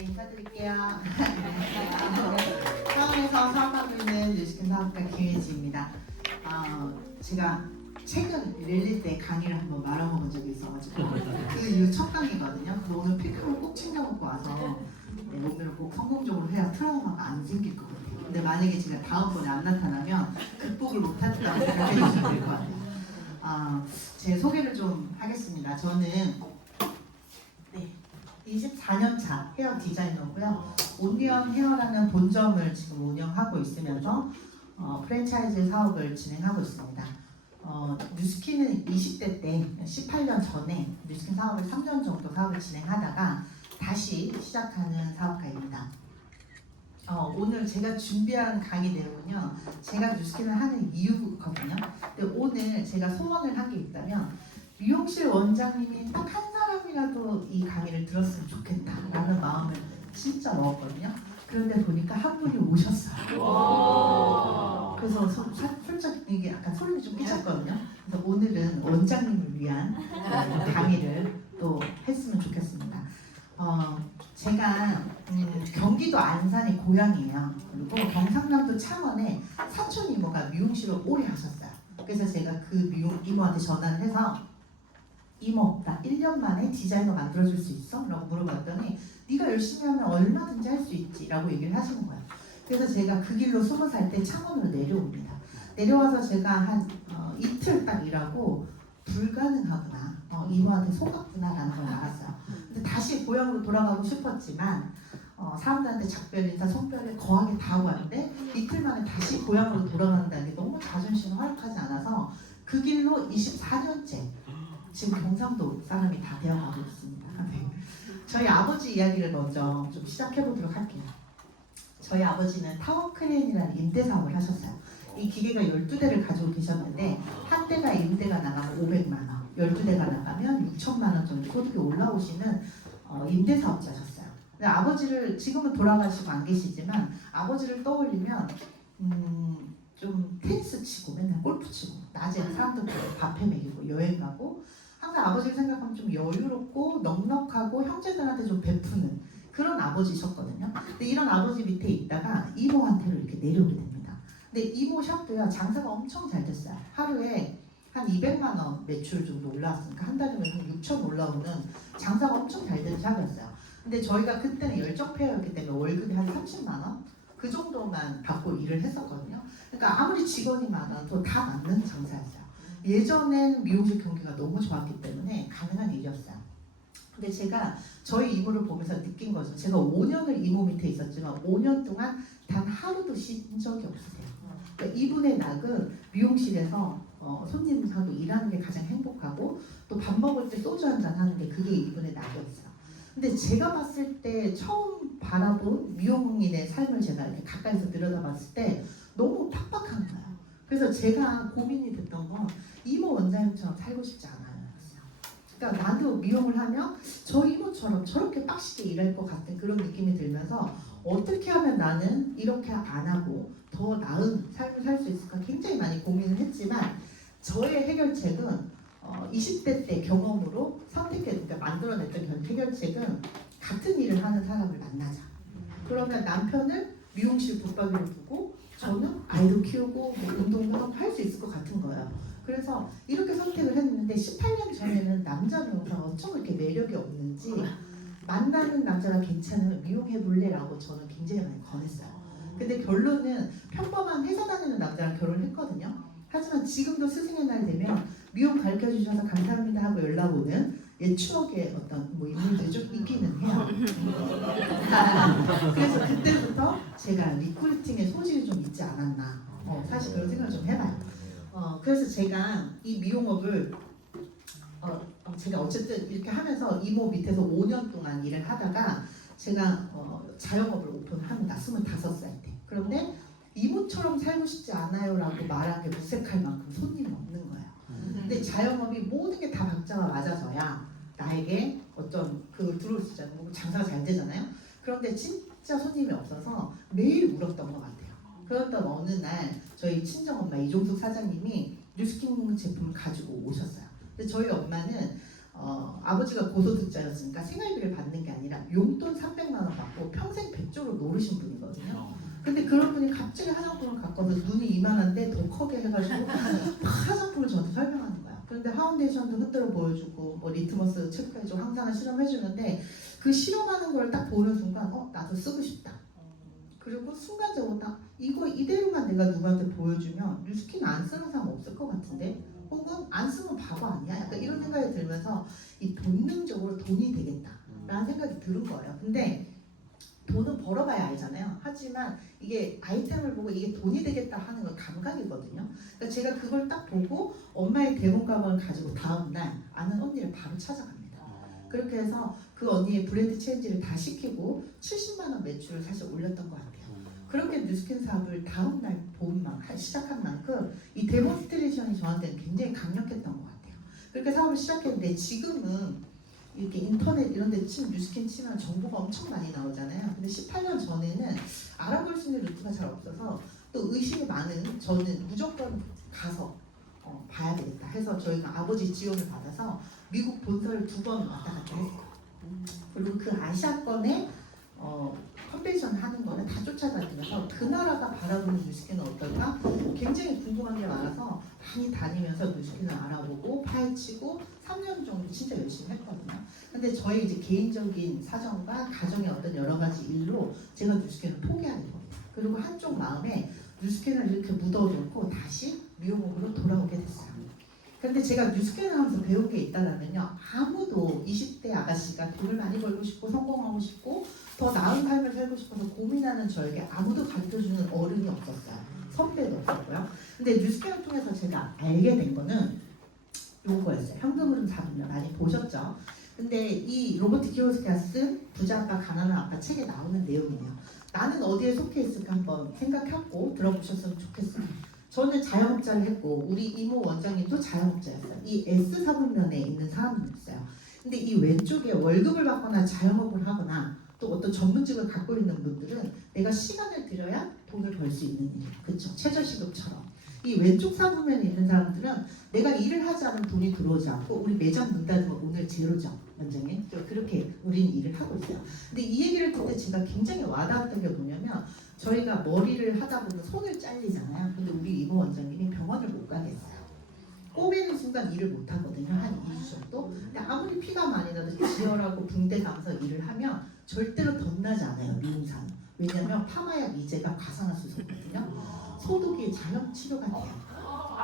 네, 인사드릴게요. 사원에서 사업하고 있는 뉴스킨 사업가 김혜지입니다. 제가 최근 릴리 때 강의를 한번 말아먹은 적이 있어가지고 그 이후 첫 강의거든요. 그래서 오늘 필름을 꼭 챙겨먹고 와서 오늘은 꼭 성공적으로 해야 트라우마가 안 생길 것 같아요. 근데 만약에 제가 다음번에 안 나타나면 극복을 못한다고 생각해 주시면 될 것 같아요. 제 소개를 좀 하겠습니다. 저는 24년차 헤어 디자이너고요. 온리언 헤어라는 본점을 지금 운영하고 있으면서 프랜차이즈 사업을 진행하고 있습니다. 뉴스킨은 20대 때 18년 전에 뉴스킨 사업을 3년 정도 사업을 진행하다가 다시 시작하는 사업가입니다. 오늘 제가 준비한 강의 내용은요, 제가 뉴스킨을 하는 이유거든요. 근데 오늘 제가 소원을 한 게 있다면 미용실 원장님이 딱 한 사람이라도 이 강의를 들었으면 좋겠다라는 마음을 진짜 먹었거든요. 그런데 보니까 한 분이 오셨어요. 그래서 솔직히 이게 약간 소름이 좀 끼쳤거든요. 그래서 오늘은 원장님을 위한 강의를 또 했으면 좋겠습니다. 제가 경기도 안산의 고향이에요. 그리고 경상남도 창원에 사촌 이모가 미용실을 오래 하셨어요. 그래서 제가 그 이모한테 전화를 해서 이모, 나 1년 만에 디자이너 만들어줄 수 있어? 라고 물어봤더니 네가 열심히 하면 얼마든지 할 수 있지 라고 얘기를 하시는 거예요. 그래서 제가 그 길로 20살 때 창원으로 내려옵니다. 내려와서 제가 한 이틀 딱 일하고 불가능하구나, 이모한테 속았구나 라는 걸 알았어요. 근데 다시 고향으로 돌아가고 싶었지만 사람들한테 작별 인사 송별을 거하게 다 하고 왔는데 이틀 만에 다시 고향으로 돌아간다는 게 너무 자존심이 허락하지 않아서 그 길로 24년째 지금 경상도 사람이 다 되어가고 있습니다. 네. 저희 아버지 이야기를 먼저 좀 시작해보도록 할게요. 저희 아버지는 타워크레인이라는 임대사업을 하셨어요. 이 기계가 12대를 가지고 계셨는데 한 대가 임대가 나가면 500만 원, 12대가 나가면 6천만 원 정도 소득이 올라오시는 임대사업자셨어요. 근데 아버지를, 지금은 돌아가시고 안 계시지만 아버지를 떠올리면 좀 테니스 치고 맨날 골프 치고 낮에 사람들 밥해 먹이고 여행 가고 항상 아버지를 생각하면 좀 여유롭고 넉넉하고 형제들한테 좀 베푸는 그런 아버지셨거든요. 근데 이런 아버지 밑에 있다가 이모한테로 이렇게 내려오게 됩니다. 근데 이모 샵도요, 장사가 엄청 잘 됐어요. 하루에 한 200만 원 매출 정도 올라왔으니까 한 달이면 한 6천 올라오는 장사가 엄청 잘 된 샵이었어요. 근데 저희가 그때는 열정페어였기 때문에 월급이 한 30만 원? 그 정도만 받고 일을 했었거든요. 그러니까 아무리 직원이 많아도 다 맞는 장사였어요. 예전엔 미용실 경기가 너무 좋았기 때문에 가능한 일이었어요. 근데 제가 저희 이모를 보면서 느낀 거죠. 제가 5년을 이모 밑에 있었지만 5년 동안 단 하루도 쉰 적이 없으세요. 그러니까 이분의 낙은 미용실에서 손님하고 일하는 게 가장 행복하고 또 밥 먹을 때 소주 한잔 하는 게 그게 이분의 낙이었어요. 근데 제가 봤을 때 처음 바라본 미용인의 삶을 제가 이렇게 가까이서 들여다봤을 때 너무 팍팍한 거예요. 그래서 제가 고민이 됐던 건 이모 원장님처럼 살고 싶지 않아요. 그러니까 나도 미용을 하면 저 이모처럼 저렇게 빡시게 일할 것 같은 그런 느낌이 들면서 어떻게 하면 나는 이렇게 안 하고 더 나은 삶을 살 수 있을까 굉장히 많이 고민을 했지만 저의 해결책은 20대 때 경험으로 그러니까 만들어냈던 해결책은 같은 일을 하는 사람을 만나자. 그러면 남편은 미용실 붙박이를 두고 저는 아이도 키우고 뭐 운동도 할 수 있을 것 같은 거예요. 그래서 이렇게 선택을 했는데 18년 전에는 남자 미용사가 어쩜 이렇게 매력이 없는지 만나는 남자가 괜찮으면 미용해볼래? 라고 저는 굉장히 많이 권했어요. 근데 결론은 평범한 회사 다니는 남자랑 결혼했거든요. 하지만 지금도 스승의 날 되면 미용 가르쳐주셔서 감사합니다 하고 연락 오는 옛 추억의 어떤 인물들이 좀 있기는 해요. 그래서 그때부터 제가 리크루팅의 소질이 좀 있지 않았나, 사실 그런 생각을 좀 해봐요. 그래서 제가 이 미용업을 제가 어쨌든 이렇게 하면서 이모 밑에서 5년 동안 일을 하다가 제가 자영업을 오픈합니다. 25살 때. 그런데 이모처럼 살고 싶지 않아요 라고 말한 게 무색할 만큼 손님이 없는 거예요. 근데 자영업이 모든 게 다 박자가 맞아져야 나에게 어떤 그걸 들어올 수 있잖아요. 장사가 잘 되잖아요. 그런데 진짜 손님이 없어서 매일 울었던 것 같아요. 그러던 어느 날 저희 친정엄마 이종숙 사장님이 뉴스킨 제품을 가지고 오셨어요. 근데 저희 엄마는 아버지가 고소득자였으니까 생활비를 받는 게 아니라 용돈 300만 원 받고 평생 백조로 노르신 분이거든요. 근데 그런 분이 갑자기 화장품을 갖고 와서 눈이 이만한데 더 크게 해가지고 막 화장품을 저한테 설명하는 거야. 그런데 파운데이션도 흔들어 보여주고 뭐 리트머스 체크해주고 항상 실험해주는데 그 실험하는 걸 딱 보는 순간 나도 쓰고 싶다. 그리고 순간적으로 딱 이거 이대로만 내가 누구한테 보여주면 뉴스킨 안 쓰는 사람 없을 것 같은데 혹은 안 쓰면 바보 아니야? 약간 이런 생각이 들면서 이 본능적으로 돈이 되겠다라는 생각이 드는 거예요. 근데 돈은 벌어봐야 알잖아요. 하지만 이게 아이템을 보고 이게 돈이 되겠다 하는 건 감각이거든요. 그러니까 제가 그걸 딱 보고 엄마의 대본 가방을 가지고 다음날 아는 언니를 바로 찾아갑니다. 그렇게 해서 그 언니의 브랜드 체인지를 다 시키고 70만 원 매출을 사실 올렸던 것 같아요. 그렇게 뉴스킨 사업을 다음날 시작한 만큼 이 데몬스트레이션이 저한테는 굉장히 강력했던 것 같아요. 그렇게 사업을 시작했는데 지금은 이렇게 인터넷 이런 데 뉴스킨 치면 정보가 엄청 많이 나오잖아요. 근데 18년 전에는 알아볼 수 있는 루트가 잘 없어서 또 의식이 많은 저는 무조건 가서 봐야 되겠다 해서 저희가 아버지 지원을 받아서 미국 본사를 2번 왔다 갔다 했어요. 그리고 그 아시아권에 컨벤션 하는 거는 다 쫓아다니면서 그 나라가 바라보는 뉴스킨은 어떨까? 굉장히 궁금한 게 많아서 많이 다니면서 뉴스킨을 알아보고 파헤치고 3년 정도 진짜 열심히 했거든요. 근데 저희 이제 개인적인 사정과 가정의 어떤 여러 가지 일로 제가 뉴스킨을 포기하게 됩니다. 그리고 한쪽 마음에 뉴스킨을 이렇게 묻어놓고 다시 미용업으로 돌아오게 됐어요. 근데 제가 뉴스캔을 하면서 배운 게 있다면요, 아무도 20대 아가씨가 돈을 많이 벌고 싶고 성공하고 싶고 더 나은 삶을 살고 싶어서 고민하는 저에게 아무도 가르쳐주는 어른이 없었어요. 선배도 없었고요. 근데 뉴스캔을 통해서 제가 알게 된 거는 요거였어요. 현금 흐름 4분면 많이 보셨죠? 근데 이 로버트 키오스키가 쓴 부자 아빠 가난한 아빠 책에 나오는 내용이에요. 나는 어디에 속해 있을까 한번 생각하고 들어보셨으면 좋겠어요. 저는 자영업자를 했고 우리 이모 원장님도 자영업자였어요. 이 S4분면에 있는 사람이었어요. 근데 이 왼쪽에 월급을 받거나 자영업을 하거나 또 어떤 전문직을 갖고 있는 분들은 내가 시간을 들여야 돈을 벌 수 있는 일, 그렇죠? 최저시급처럼. 이 왼쪽 4분면에 있는 사람들은 내가 일을 하지 않으면 돈이 들어오지 않고 우리 매장 문 닫으면 오늘 제로죠, 원장님. 그렇게 우리는 일을 하고 있어요. 근데 이 얘기를 듣때 제가 굉장히 와닿았던 게 뭐냐면 저희가 머리를 하다 보면 손을 잘리잖아요. 근데 우리 이모 원장님이 병원을 못 가겠어요. 꼬매는 순간 일을 못 하거든요. 한 2주 정도. 근데 아무리 피가 많이 나도 지혈하고 붕대 감아서 일을 하면 절대로 덧나지 않아요, 미용사는. 왜냐면 파마약 이제가 과산화수소거든요. 소독이 자연 치료가 돼요.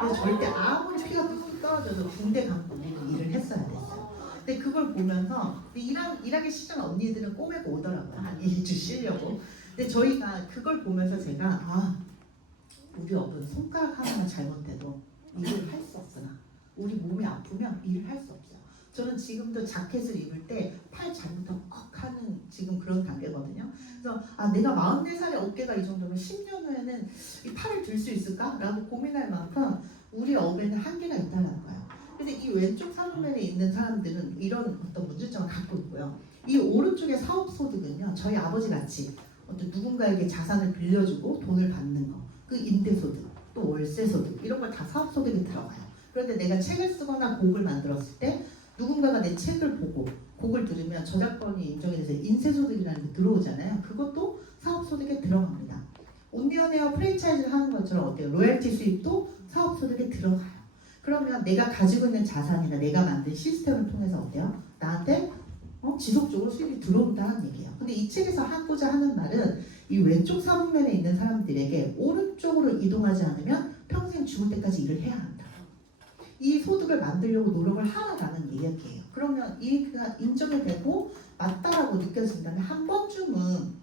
그래서 절대 아무리 피가 뚝뚝 떨어져도 붕대 감고 우리는 일을 했어야 됐어요. 근데 그걸 보면서 일하기 싫은 언니들은 꼬매고 오더라고요. 한 2주 쉬려고. 근데 저희가 그걸 보면서 제가 우리 업은 손가락 하나만 잘못해도 일을 할 수 없구나. 우리 몸이 아프면 일을 할 수 없어요. 저는 지금도 자켓을 입을 때 팔 잘못하면 하는 지금 그런 단계거든요. 그래서 내가 44살에 어깨가 이 정도면 10년 후에는 이 팔을 들 수 있을까? 라고 고민할 만큼 우리 업에는 한계가 있다는 거예요. 근데 이 왼쪽 사무면에 있는 사람들은 이런 어떤 문제점을 갖고 있고요. 이 오른쪽의 사업소득은요, 저희 아버지 같이 어떤 누군가에게 자산을 빌려주고 돈을 받는 거, 그 임대소득, 또 월세소득 이런 걸 다 사업소득에 들어가요. 그런데 내가 책을 쓰거나 곡을 만들었을 때 누군가가 내 책을 보고 곡을 들으면 저작권이 인정이 돼서 인쇄소득이라는 게 들어오잖아요. 그것도 사업소득에 들어갑니다. 온리언에어 프랜차이즈를 하는 것처럼 어때요? 로열티 수입도 사업소득에 들어가요. 그러면 내가 가지고 있는 자산이나 내가 만든 시스템을 통해서 어때요? 나한테 지속적으로 수입이 들어온다는 얘기예요. 근데 이 책에서 하고자 하는 말은 이 왼쪽 사분면에 있는 사람들에게 오른쪽으로 이동하지 않으면 평생 죽을 때까지 일을 해야 한다. 이 소득을 만들려고 노력을 하라라는 이야기예요. 그러면 이가 인정이 되고 맞다라고 느껴진다면 한 번쯤은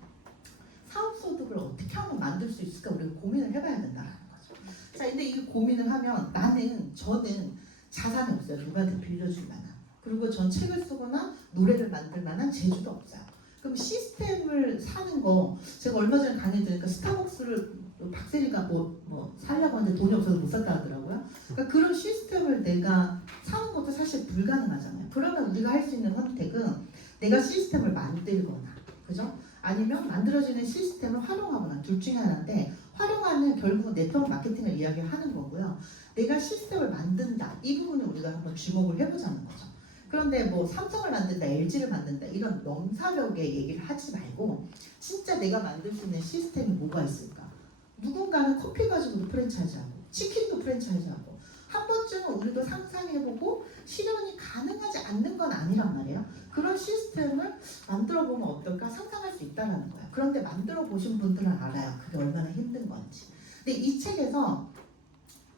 사업소득을 어떻게 하면 만들 수 있을까 우리가 고민을 해봐야 된다는 거죠. 자, 근데 이 고민을 하면 저는 자산이 없어요. 누구한테 빌려줄 만한. 그리고 전 책을 쓰거나 노래를 만들 만한 재주도 없어요. 그럼 시스템을 사는 거, 제가 얼마 전에 강의 들으니까 스타벅스를 박세리가 뭐 살려고 하는데 돈이 없어서 못 샀다 하더라고요. 그러니까 그런 시스템을 내가 사는 것도 사실 불가능하잖아요. 그러면 우리가 할 수 있는 선택은 내가 시스템을 만들거나, 그죠? 아니면 만들어지는 시스템을 활용하거나 둘 중에 하나인데, 활용하는 결국은 네트워크 마케팅을 이야기하는 거고요. 내가 시스템을 만든다, 이 부분을 우리가 한번 주목을 해보자는 거죠. 그런데 뭐 삼성을 만든다, LG를 만든다 이런 넘사벽의 얘기를 하지 말고 진짜 내가 만들 수 있는 시스템이 뭐가 있을까? 누군가는 커피 가지고도 프랜차이즈하고 치킨도 프랜차이즈하고 한 번쯤은 우리도 상상해보고 실현이 가능하지 않는 건 아니란 말이에요. 그런 시스템을 만들어 보면 어떨까 상상할 수 있다는 거예요. 그런데 만들어 보신 분들은 알아요. 그게 얼마나 힘든 건지. 근데 이 책에서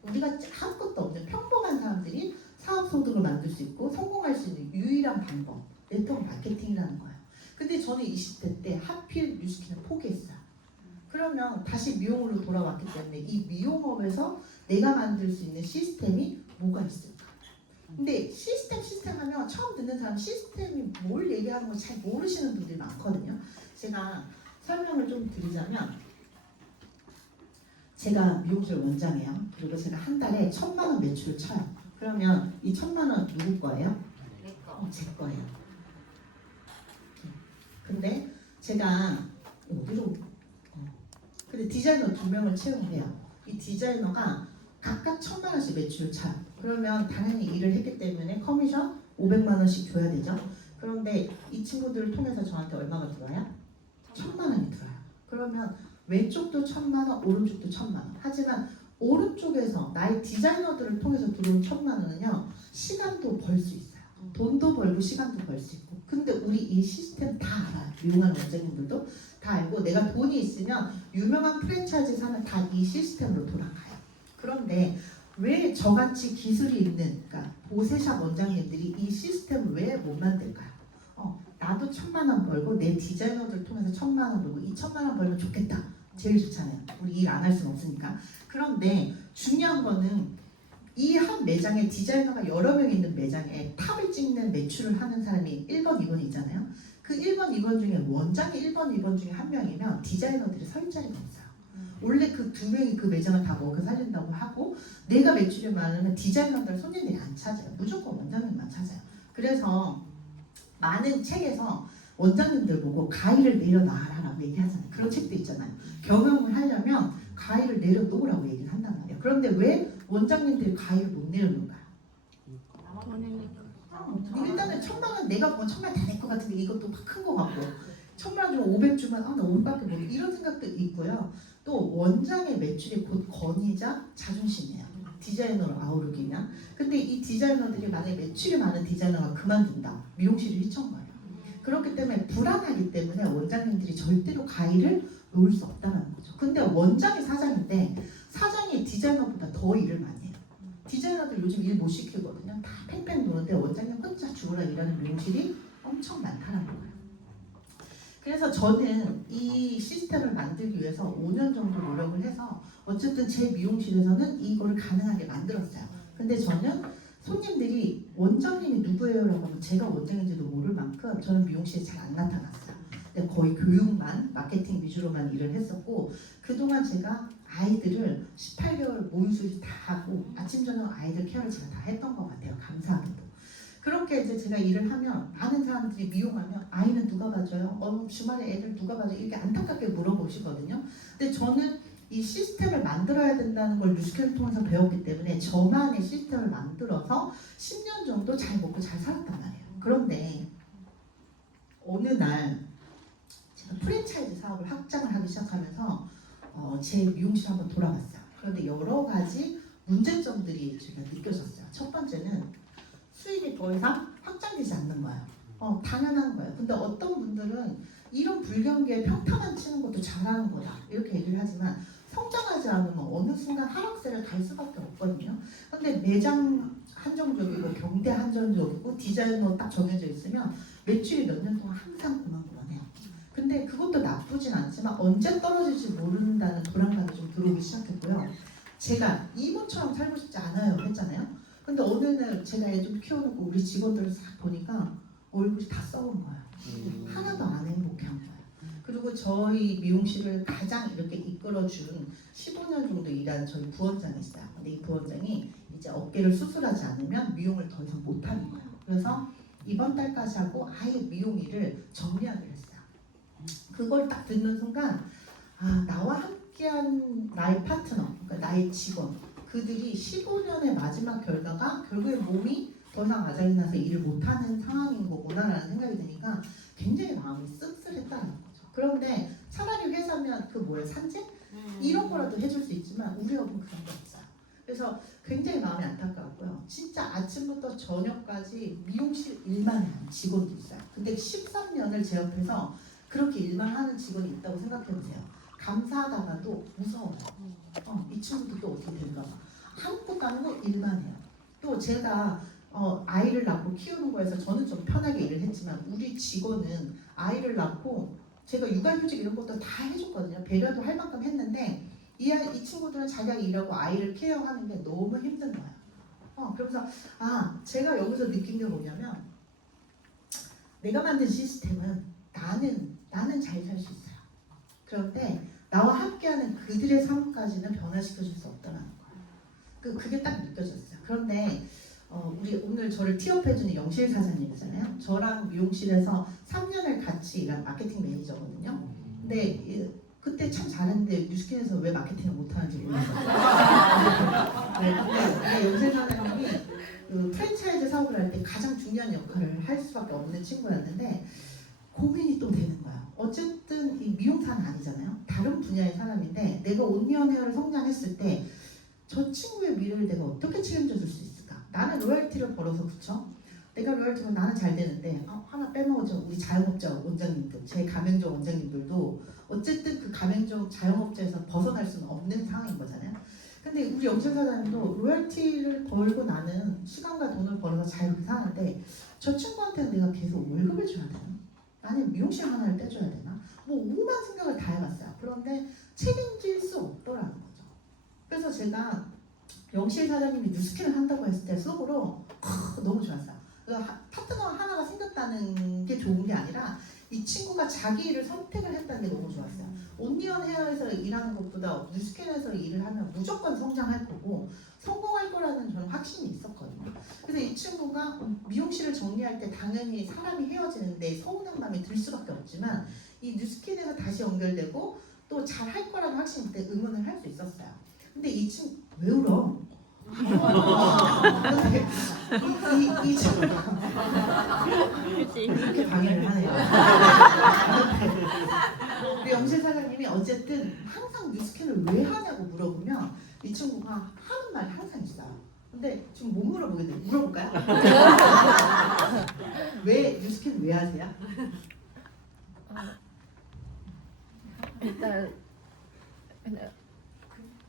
우리가 아무것도 없는 평범한 사람들이 사업 소득을 만들 수 있고 성공할 수 있는 유일한 방법 네트워크 마케팅이라는 거예요. 근데 저는 20대 때 하필 뉴스킨을 포기했어요. 그러면 다시 미용으로 돌아왔기 때문에 이 미용업에서 내가 만들 수 있는 시스템이 뭐가 있을까? 근데 시스템 하면 처음 듣는 사람 시스템이 뭘 얘기하는 걸 잘 모르시는 분들이 많거든요. 제가 설명을 좀 드리자면 제가 미용실 원장이에요. 그리고 제가 한 달에 1,000만 원 매출을 쳐요. 그러면 이 1,000만 원 누구 거예요? 제 거예요. 근데 제가 어디로 근데 디자이너 2명을 채용을 해요. 이 디자이너가 각각 1,000만 원씩 매출을 쳐요. 그러면 당연히 일을 했기 때문에 커미션 500만 원씩 줘야 되죠. 그런데 이 친구들을 통해서 저한테 얼마가 들어와요? 1,000만 원이 들어요. 그러면 왼쪽도 1,000만 원, 오른쪽도 1,000만 원. 하지만 오른쪽에서 나의 디자이너들을 통해서 들어온 1,000만 원은요 시간도 벌 수 있어요. 돈도 벌고 시간도 벌 수 있고. 근데 우리 이 시스템 다 알아요. 미용하는 원장님들도 다 알고 내가 돈이 있으면 유명한 프랜차이즈 사면 다 이 시스템으로 돌아가요. 그런데 왜 저같이 기술이 있는 그러니까 보세샵 원장님들이 이 시스템을 왜 못 만들까요? 나도 1,000만 원 벌고 내 디자이너들 통해서 1,000만 원 벌고 2,000만 원 벌면 좋겠다. 제일 좋잖아요. 우리 일 안 할 수는 없으니까. 그런데 중요한 거는 이 한 매장에 디자이너가 여러 명 있는 매장에 탑을 찍는 매출을 하는 사람이 1번, 2번이 있잖아요. 그 1번, 2번 중에 원장이 1번, 2번 중에 한 명이면 디자이너들이 설 자리가 없어요. 원래 그 2명이 그 매장을 다 먹여 살린다고 하고 내가 매출이 많으면 디자이너들 손님들이 안 찾아요. 무조건 원장님만 찾아요. 그래서 많은 책에서 원장님들 보고 가위를 내려놔라라고 얘기하잖아요. 그런 책도 있잖아요. 경영을 하려면 가위를 내려놓으라고 얘기를 한단 말이에요. 그런데 왜 원장님들이 가위를 못 내려놓을까요? 일단은 1,000만 원 내가 뭐 1,000만 원 다 낼 것 같은데 이것도 큰 거 같고 1,000만 원 주면 500 주면 나 500밖에 못 이런 생각도 있고요. 또 원장의 매출이 곧 권위자 자존심이에요. 디자이너로 아우르기냐. 근데 이 디자이너들이 만약에 매출이 많은 디자이너가 그만둔다. 미용실을 휘청거려요. 그렇기 때문에 불안하기 때문에 원장님들이 절대로 가위를 놓을 수 없다는 거죠. 근데 원장이 사장인데 사장이 디자이너보다 더 일을 많이 해요. 디자이너들 요즘 일 못 시키거든요. 다 팽팽 도는데 원장님 혼자 죽으라 일하는 미용실이 엄청 많다는 거예요. 그래서 저는 이 시스템을 만들기 위해서 5년 정도 노력을 해서 어쨌든 제 미용실에서는 이거를 가능하게 만들었어요. 근데 저는 손님들이 원장님이 누구예요? 라고 하면 제가 원장인지도 모를 만큼 저는 미용실에 잘 안 나타났어요. 거의 교육만, 마케팅 위주로만 일을 했었고 그동안 제가 아이들을 18개월 모유수리 다 하고 아침 저녁 아이들 케어를 제가 다 했던 것 같아요. 감사하게도. 그렇게 이제 제가 일을 하면 많은 사람들이 미용하면 아이는 누가 봐줘요? 주말에 애들 누가 봐줘요? 이렇게 안타깝게 물어보시거든요. 근데 저는 이 시스템을 만들어야 된다는 걸 뉴스캔을 통해서 배웠기 때문에 저만의 시스템을 만들어서 10년 정도 잘 먹고 잘 살았단 말이에요. 그런데 어느 날 제가 프랜차이즈 사업을 확장을 하기 시작하면서 제 미용실 한번 돌아갔어요. 그런데 여러 가지 문제점들이 제가 느껴졌어요. 첫 번째는 수입이 더 이상 확장되지 않는 거예요. 당연한 거예요. 근데 어떤 분들은 이런 불경기에 평타만 치는 것도 잘하는 거다 이렇게 얘기를 하지만 성장하지 않으면 어느 순간 하락세를 갈 수밖에 없거든요. 근데 매장 한정적이고 경대 한정적이고 디자이너 딱 정해져 있으면 매출이 몇 년 동안 항상 고만고만해요. 근데 그것도 나쁘진 않지만 언제 떨어질지 모른다는 불안감이 좀 들어오기 시작했고요. 제가 이모처럼 살고 싶지 않아요 했잖아요. 근데 어느 날 제가 애 좀 키워놓고 우리 직원들을 싹 보니까 얼굴이 다 썩은 거예요. 하나도 안 행복한 거예요. 그리고 저희 미용실을 가장 이렇게 이끌어준 15년 정도 일한 저희 부원장이 있어요. 근데 이 부원장이 이제 어깨를 수술하지 않으면 미용을 더 이상 못하는 거예요. 그래서 이번 달까지 하고 아예 미용 일을 정리하기로 했어요. 그걸 딱 듣는 순간 나와 함께한 나의 파트너, 그러니까 나의 직원 그들이 15년의 마지막 결과가 결국에 몸이 더 이상 아잘나서 일을 못하는 상황인 거구나라는 생각이 드니까 굉장히 마음이 씁쓸했다는 거죠. 그런데 차라리 회사면 그 뭐야 산재? 이런 거라도 해줄 수 있지만 우리 업은 그런 게 없어요. 그래서 굉장히 마음이 안타까웠고요. 진짜 아침부터 저녁까지 미용실 일만 하는 직원도 있어요. 근데 13년을 제 옆에서 그렇게 일만 하는 직원이 있다고 생각해보세요. 감사하다가도 무서워요. 이 친구도 또 어떻게 될까 봐. 아무것도 안 하고 일만 해요. 또 제가 아이를 낳고 키우는 거에서 저는 좀 편하게 일을 했지만 우리 직원은 아이를 낳고 제가 육아휴직 이런 것도 다 해줬거든요. 배려도 할 만큼 했는데 이 친구들은 자기가 일하고 아이를 케어하는 게 너무 힘든 거예요. 그러면서 제가 여기서 느낀 게 뭐냐면 내가 만든 시스템은 나는 잘 살 수 있어요. 그런데 나와 함께하는 그들의 삶까지는 변화시켜줄 수 없다는 거예요. 그게 딱 느껴졌어요. 그런데 우리 오늘 저를 티업해주는 영실 사장님이잖아요. 저랑 미용실에서 3년을 같이 일한 마케팅 매니저거든요. 근데 그때 참 잘했는데 뉴스킨에서 왜 마케팅을 못하는지 모르겠어요. 근데 영실 사장님이 그 프랜차이즈 사업을 할 때 가장 중요한 역할을 할 수밖에 없는 친구였는데 고민이 또 되는 거야. 어쨌든 이 미용사는 아니잖아요. 다른 분야의 사람인데 내가 온리언 헤어를 성장했을 때 저 친구의 미래를 내가 어떻게 책임져 줄 수 있을까? 나는 로열티를 벌어서 그쵸? 내가 로열티면 나는 잘 되는데 하나 빼먹었죠. 우리 자영업자 원장님들, 제 가맹점 원장님들도 어쨌든 그 가맹점 자영업자에서 벗어날 수는 없는 상황인 거잖아요. 근데 우리 영철 사장님도 로열티를 벌고 나는 시간과 돈을 벌어서 잘 사는데 저 친구한테는 내가 계속 월급을 줘야 되나? 아니면 미용실 하나를 떼줘야 되나? 뭐 오만 생각을 다 해봤어요. 그런데 책임질 수 없더라는 거죠. 그래서 제가 영실 사장님이 뉴스캔을 한다고 했을 때 속으로 너무 좋았어요. 파트너 하나가 생겼다는 게 좋은 게 아니라 이 친구가 자기 일을 선택을 했다는 게 너무 좋았어요. 온리언 헤어에서 일하는 것보다 뉴스캔에서 일을 하면 무조건 성장할 거고 성공할 거라는 저는 확신이 있었거든요. 그래서 이 친구가 미용실을 정리할 때 당연히 사람이 헤어지는데 서운한 마음이 들 수밖에 없지만 이 뉴스캔에서 다시 연결되고 또 잘 할 거라는 확신이 그때 응원을 할 수 있었어요. 근데 이 친구 왜 울어? 이 친구가 이렇게 방해를 하네요. 우리 영실 사장님이 어쨌든 항상 뉴스캔을 왜 하냐고 물어보면 이 친구가 하는 말 항상 있어요. 근데 지금 못 물어보겠네요. 물어볼까요? 왜 뉴스캔 왜 하세요? 일단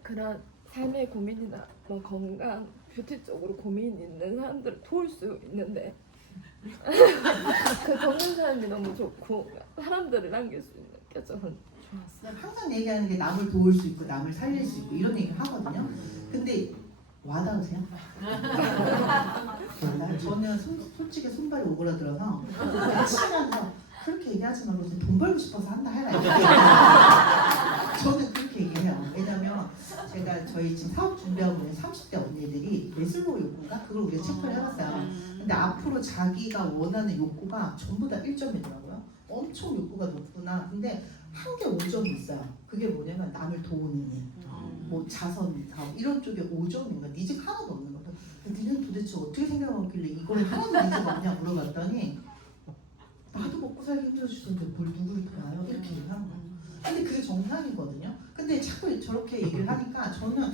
그런 삶의 고민이나 뭐 건강, 뷰티 쪽으로 고민이 있는 사람들을 도울 수 있는데 그 돕는 사람이 너무 좋고 사람들을 남길 수 있는 게 저는 좋았어요. 항상 얘기하는 게 남을 도울 수 있고 남을 살릴 수 있고 이런 얘기를 하거든요. 근데 와닿으세요? 저는 솔직히 손발이 오그라들어서 친하면서 그렇게 얘기하지 말고 돈 벌고 싶어서 한다 해라. 저는 그렇게 얘기해요. 왜냐면 제가 저희 지금 사업 준비하고 있는 30대 언니들이 매슬로우 욕구인가? 그걸 우리가 체크를 해봤어요. 근데 앞으로 자기가 원하는 욕구가 전부 다 1점이더라고요. 엄청 욕구가 높구나. 근데 한 개 5점이 있어요. 그게 뭐냐면 남을 도우는 일, 뭐 자선 사업 이런 쪽에 5점인가? 니즈가 하나도 없는 거죠. 니는 도대체 어떻게 생각하길래 이걸 하나도 니즈가 없냐 물어봤더니 나도 먹고 살기 힘들어지던데 뭘 누구를 도와요? 이렇게 얘기하는 거예요. 근데 그게 정상이거든요. 근데 자꾸 저렇게 얘기를 하니까 저는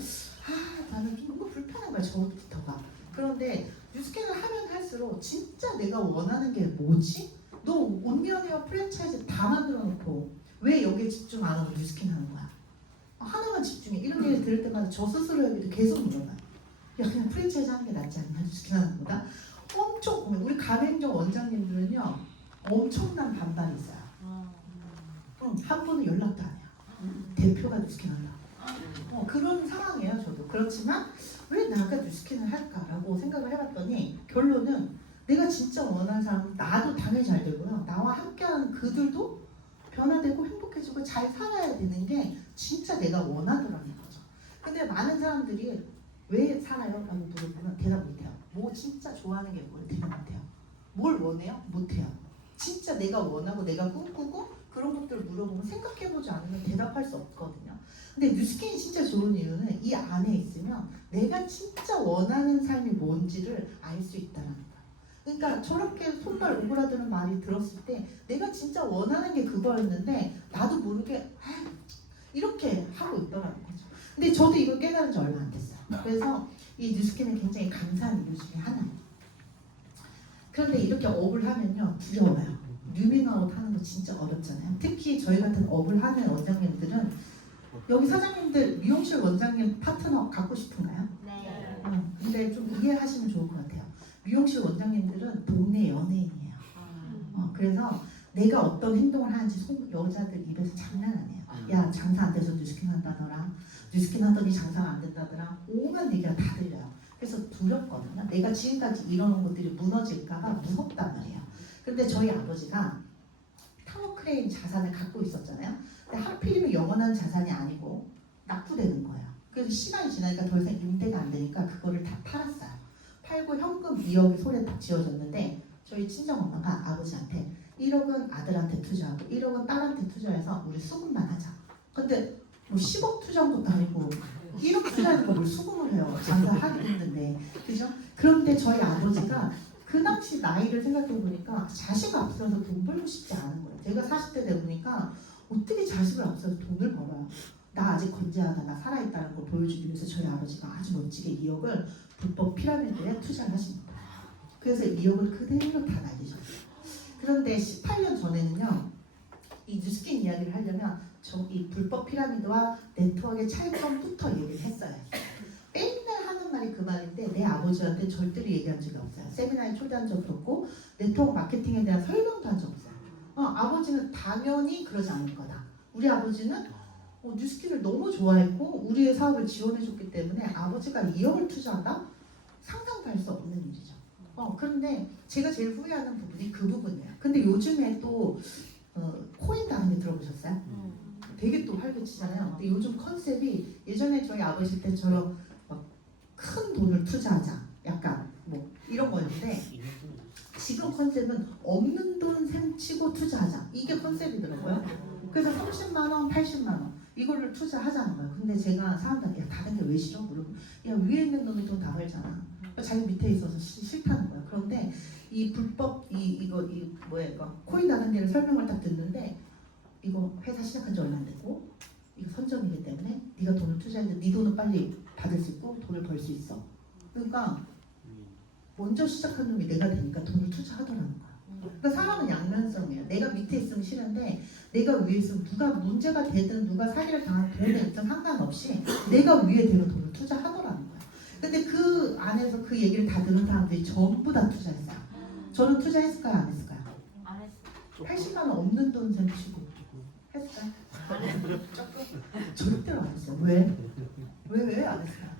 나는 좀 너무 불편한 거야. 저부터가. 그런데 뉴스캔을 하면 할수록 진짜 내가 원하는 게 뭐지? 너 온리언웨어 프랜차이즈 다 만들어 놓고 왜 여기에 집중 안 하고 뉴스캔 하는 거야? 하나만 집중해. 이런 얘기 들을 때마다 저 스스로에게도 계속 물어봐요. 야 그냥 프랜차이즈 하는 게 낫지 않냐? 뉴스캔 하는 거보다? 엄청 고민. 우리 가맹점 원장님들은요 엄청난 반발이 있어요. 한 번은 연락도 안 해요. 대표가 뉴스캔 한다고. 그런 상황이에요. 저도. 그렇지만 왜 나가 뉴스캔을 할까라고 생각을 해봤더니 결론은 내가 진짜 원하는 사람은 나도 당연히 잘 되고요. 나와 함께하는 그들도 변화되고 행복해지고 잘 살아야 되는 게 진짜 내가 원하더라는 거죠. 근데 많은 사람들이 왜 살아요? 라고 물어보면 대답 못해요. 뭐 진짜 좋아하는 게 뭘 대답 못해요. 뭘 원해요? 못해요. 진짜 내가 원하고 내가 꿈꾸고 그런 것들을 물어보면 생각해보지 않으면 대답할 수 없거든요. 근데 뉴스킨이 진짜 좋은 이유는 이 안에 있으면 내가 진짜 원하는 삶이 뭔지를 알 수 있다는 거예요. 그러니까 저렇게 손발 오그라드는 말이 들었을 때 내가 진짜 원하는 게 그거였는데 나도 모르게 이렇게 하고 있더라는 거죠. 근데 저도 이걸 깨달은 지 얼마 안 됐어요. 그래서 이 뉴스킨은 굉장히 감사한 이유 중에 하나예요. 그런데 이렇게 업을 하면요 두려워요. 뉴밍아웃 하는 거 진짜 어렵잖아요. 특히 저희 같은 업을 하는 원장님들은 여기 사장님들 미용실 원장님 파트너 갖고 싶은가요? 네. 근데 좀 이해하시면 좋을 것 같아요. 미용실 원장님들은 동네 연예인이에요. 그래서 내가 어떤 행동을 하는지 여자들 입에서 장난 아니에요. 야 장사 안 돼서 뉴스킨 한다더라. 뉴스킨 하더니 장사가 안 된다더라. 온갖 얘기가 다 들려요. 그래서 두렵거든요. 내가 지금까지 이러는 것들이 무너질까봐 무섭단 말이에요. 근데 저희 아버지가 타워 크레인 자산을 갖고 있었잖아요. 근데 하필이면 영원한 자산이 아니고 납부되는 거예요. 그래서 시간이 지나니까 더 이상 임대가 안 되니까 그거를 다 팔았어요. 팔고 현금 2억이 손에 딱 쥐어졌는데 저희 친정엄마가 아버지한테 1억은 아들한테 투자하고 1억은 딸한테 투자해서 우리 수금만 하자. 근데 뭐 10억 투자한 것도 아니고 1억 투자하는 걸 수금을 해요. 장사하기 힘든데. 그죠? 그런데 저희 아버지가 그 당시 나이를 생각해 보니까 자식 앞서서 돈 벌고 싶지 않은 거예요. 제가 40대 돼 보니까 어떻게 자식을 앞서서 돈을 벌어요. 나 아직 건재하다, 나 살아있다는 걸 보여주기 위해서 저희 아버지가 아주 멋지게 2억을 불법 피라미드에 투자를 하신 거예요. 그래서 2억을 그대로 다 날리셨어요. 그런데 18년 전에는요, 이 뉴스킨 이야기를 하려면 이 불법 피라미드와 네트워크의 차이점부터 얘기를 했어요. 맨날 하는 말이 그 말인데 내 아버지한테 절대로 얘기한 적이 없어요. 세미나에 초대한 적도 없고 네트워크 마케팅에 대한 설명도 한 적 없어요. 아버지는 당연히 그러지 않을 거다. 우리 아버지는 뉴스킨을 너무 좋아했고 우리의 사업을 지원해줬기 때문에 아버지가 2억을 투자한다? 상상도 할 수 없는 일이죠. 그런데 제가 제일 후회하는 부분이 그 부분이에요. 근데 요즘에 또 코인 다는 게 들어보셨어요? 되게 또 활기치잖아요. 근데 요즘 컨셉이 예전에 저희 아버지 때처럼 큰 돈을 투자하자 약간 뭐 이런 거였는데 지금 컨셉은 없는 돈 셈치고 투자하자 이게 컨셉이더라고요. 그래서 30만원, 80만원 이거를 투자하자는 거예요. 근데 제가 사람들한테 야 다른 게 왜 싫어? 물어보면 야 위에 있는 놈이 돈 다 벌잖아. 자기 밑에 있어서 싫다는 거예요. 그런데 이 불법 이거 코인 다른 게를 설명을 딱 듣는데 이거 회사 시작한 지 얼마 안 됐고 이거 선점이기 때문에 네가 돈을 투자했는데 네 돈은 빨리 받을 수 있고 돈을 벌 수 있어. 그러니까 먼저 시작한 놈이 내가 되니까 돈을 투자하더라는 거야. 그러니까 사람은 양면성이에요. 내가 밑에 있으면 싫은데 내가 위에 있으면 누가 문제가 되든 누가 사기를 당한 돈에 있든 상관없이 내가 위에 되면 돈을 투자하더라는 거야. 근데 그 안에서 그 얘기를 다 들은 사람들이 전부 다 투자했어요. 저는 투자했을까요? 안 했을까요? 안 했어. 80만 원 없는 돈 셈치고 했을까요? 조금? 절대로 안 했어요. 왜? 왜 안 했어요?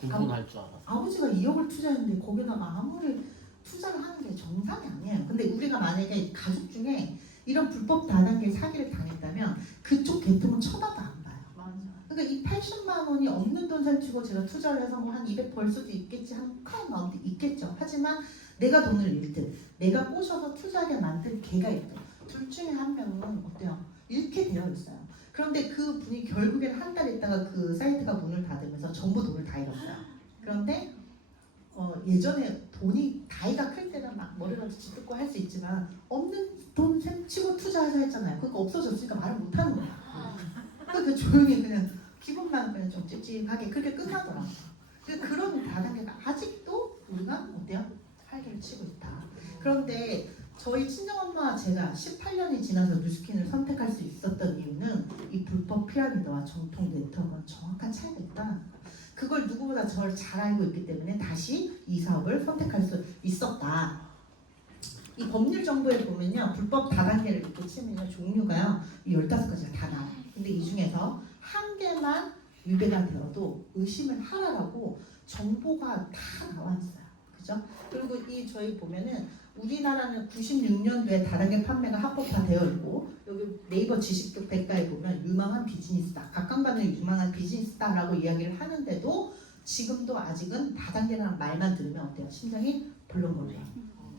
공부할 줄 알아. 아버지가 2억을 투자했는데 거기다가 아무리 투자를 하는 게 정상이 아니에요. 근데 우리가 만약에 가족 중에 이런 불법 다단계 사기를 당했다면 그쪽 계통은 쳐다도 안 봐요. 맞아. 그러니까 이 80만 원이 없는 돈 셈치고 제가 투자를 해서 뭐 한 200 벌 수도 있겠지, 한 큰 마운트 있겠죠. 하지만 내가 돈을 잃든 내가 꼬셔서 투자하게 만든 걔가 있든 둘 중에 한 명은 어때요? 잃게 되어 있어요. 그런데 그 분이 결국엔 한 달 있다가 그 사이트가 문을 닫으면서 전부 돈을 다 잃었어요. 그런데 예전에 돈이 나이가 클 때는 막 머리가 짓듣고 할 수 있지만 없는 돈 셈치고 투자하자 했잖아요. 그거 없어졌으니까 말을 못하는 거야. 그러니까 조용히 그냥 기분만 그냥 좀 찝찝하게 그렇게 끝나더라고요. 그런 다단계가 아직도 우리가 어때요? 활기를 치고 있다. 그런데 저희 친정엄마와 제가 18년이 지나서 뉴스킨을 선택할 수 있었던 이유는 이 불법 피라미드와 정통 네트워크는 정확한 차이가 있다는 거예요. 그걸 누구보다 저를 잘 알고 있기 때문에 다시 이 사업을 선택할 수 있었다. 이 법률 정보에 보면요. 불법 다단계를 이렇게 치면요. 종류가요. 15가지가 다 나와요. 근데 이 중에서 한 개만 위배가 되어도 의심을 하라라고 정보가 다 나와 있어요. 그죠? 그리고 이 저희 보면은 우리나라는 96년도에 다단계 판매가 합법화되어 있고 여기 네이버 지식교 백과에 보면 유망한 비즈니스다. 각광받는 유망한 비즈니스다라고 이야기를 하는데도 지금도 아직은 다단계라는 말만 들으면 어때요? 심장이 벌렁거려요.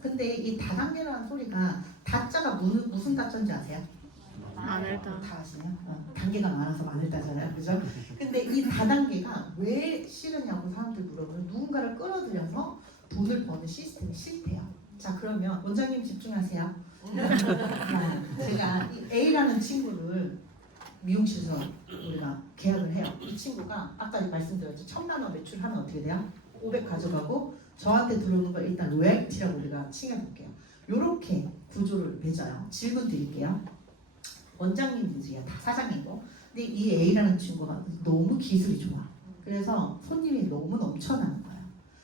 근데 이 다단계라는 소리가 다자가 무슨 다자인지 아세요? 마늘다. 다 아시네요. 단계가 많아서 마늘다잖아요, 그죠? 근데 이 다단계가 왜 싫으냐고 사람들 물어보면 누군가를 끌어들여서 돈을 버는 시스템이 싫대요. 자, 그러면 원장님 집중하세요. 제가 이 A라는 친구를 미용실에서 우리가 계약을 해요. 이 친구가 아까 말씀드렸죠. 1,000만 원 매출하면 어떻게 돼요? 500 가져가고 저한테 들어오는 걸 일단 로얄티라고 우리가 칭해볼게요. 이렇게 구조를 맺어요. 질문 드릴게요. 원장님들이야 다 사장이고, 근데 이 A라는 친구가 너무 기술이 좋아. 그래서 손님이 너무 넘쳐나는 거예요.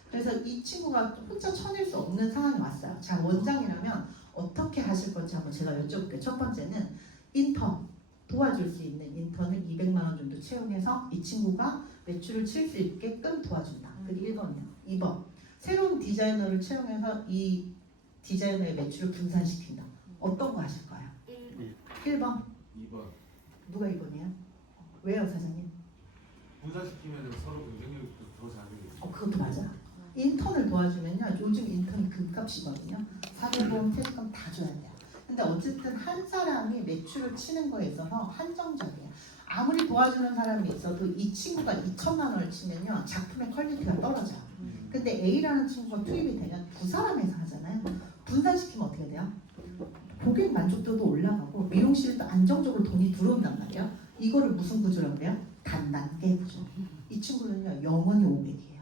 그래서 이 친구가 혼자 쳐낼 수 없는 상황이 왔어요. 자, 원장이라면 어떻게 하실 건지 한번 제가 여쭤볼게요. 첫 번째는 인턴, 도와줄 수 있는 인턴을 200만 원 정도 채용해서 이 친구가 매출을 칠 수 있게끔 도와준다. 그게 1번이에요. 2번, 새로운 디자이너를 채용해서 이 디자이너의 매출을 분산시킨다. 어떤 거 하실 거예요? 1번. 2번. 누가 2번이에요? 왜요, 사장님? 분산시키면 서로 경쟁력도 더 잘되겠죠. 그것도 맞아. 인턴을 도와주면요, 요즘 인턴이 금값이거든요. 사대보험, 퇴직금 다 줘야 돼요. 근데 어쨌든 한 사람이 매출을 치는 거에 있어서 한정적이에요. 아무리 도와주는 사람이 있어도 이 친구가 2천만 원을 치면요, 작품의 퀄리티가 떨어져요. 근데 A라는 친구가 투입이 되면 두 사람에서 하잖아요. 분산시키면 어떻게 돼요? 고객 만족도도 올라가고 미용실도 안정적으로 돈이 들어온단 말이에요. 이거를 무슨 구조라고 그래요? 단단계 구조. 이 친구는요, 영원히 500이에요.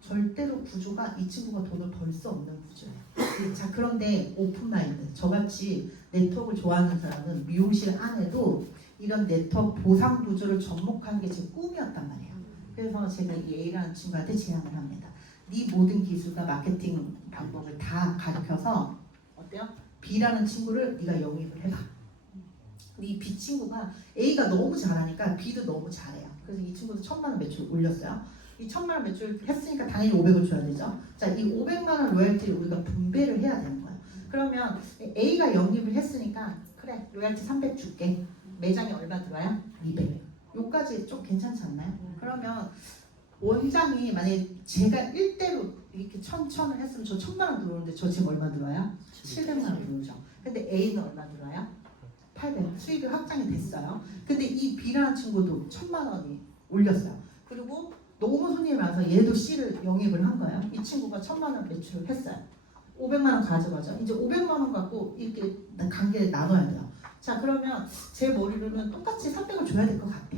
절대로 구조가 이 친구가 돈을 벌 수 없는 구조예요. 자, 그런데 오픈마인드, 저같이 네트워크를 좋아하는 사람은 미용실 안에도 이런 네트워크 보상 구조를 접목하는 게 제 꿈이었단 말이에요. 그래서 제가 이 A라는 친구한테 제안을 합니다. 네 모든 기술과 마케팅 방법을 다 가르쳐서 어때요? B라는 친구를 네가 영입을 해봐. 이 B 친구가 A가 너무 잘하니까 B도 너무 잘해요. 그래서 이 친구도 1,000만 원 매출 올렸어요. 이 1,000만 원 매출 했으니까 당연히 500을 줘야 되죠. 자, 이 500만 원 로열티를 우리가 분배를 해야 되는 거예요. 그러면 A가 영입을 했으니까 그래, 로열티 300 줄게. 매장에 얼마 들어와요? 200. 요까지 좀 괜찮지 않나요? 그러면 원장이 만약에 제가 1대로 이렇게 1,000을 했으면 저 1,000만 원 들어오는데 저 지금 얼마 들어와요? 700만 원 들어오죠. 근데 A는 얼마 들어와요? 800. 수익이 확장이 됐어요. 근데 이 B라는 친구도 1,000만 원이 올렸어요. 그리고 너무 손님이 많아서 얘도 C를 영입을 한 거예요. 이 친구가 1,000만 원 매출을 했어요. 500만 원 가져가죠. 이제 500만 원 갖고 이렇게 관계를 나눠야 돼요. 자, 그러면 제 머리로는 똑같이 300을 줘야 될 것 같아.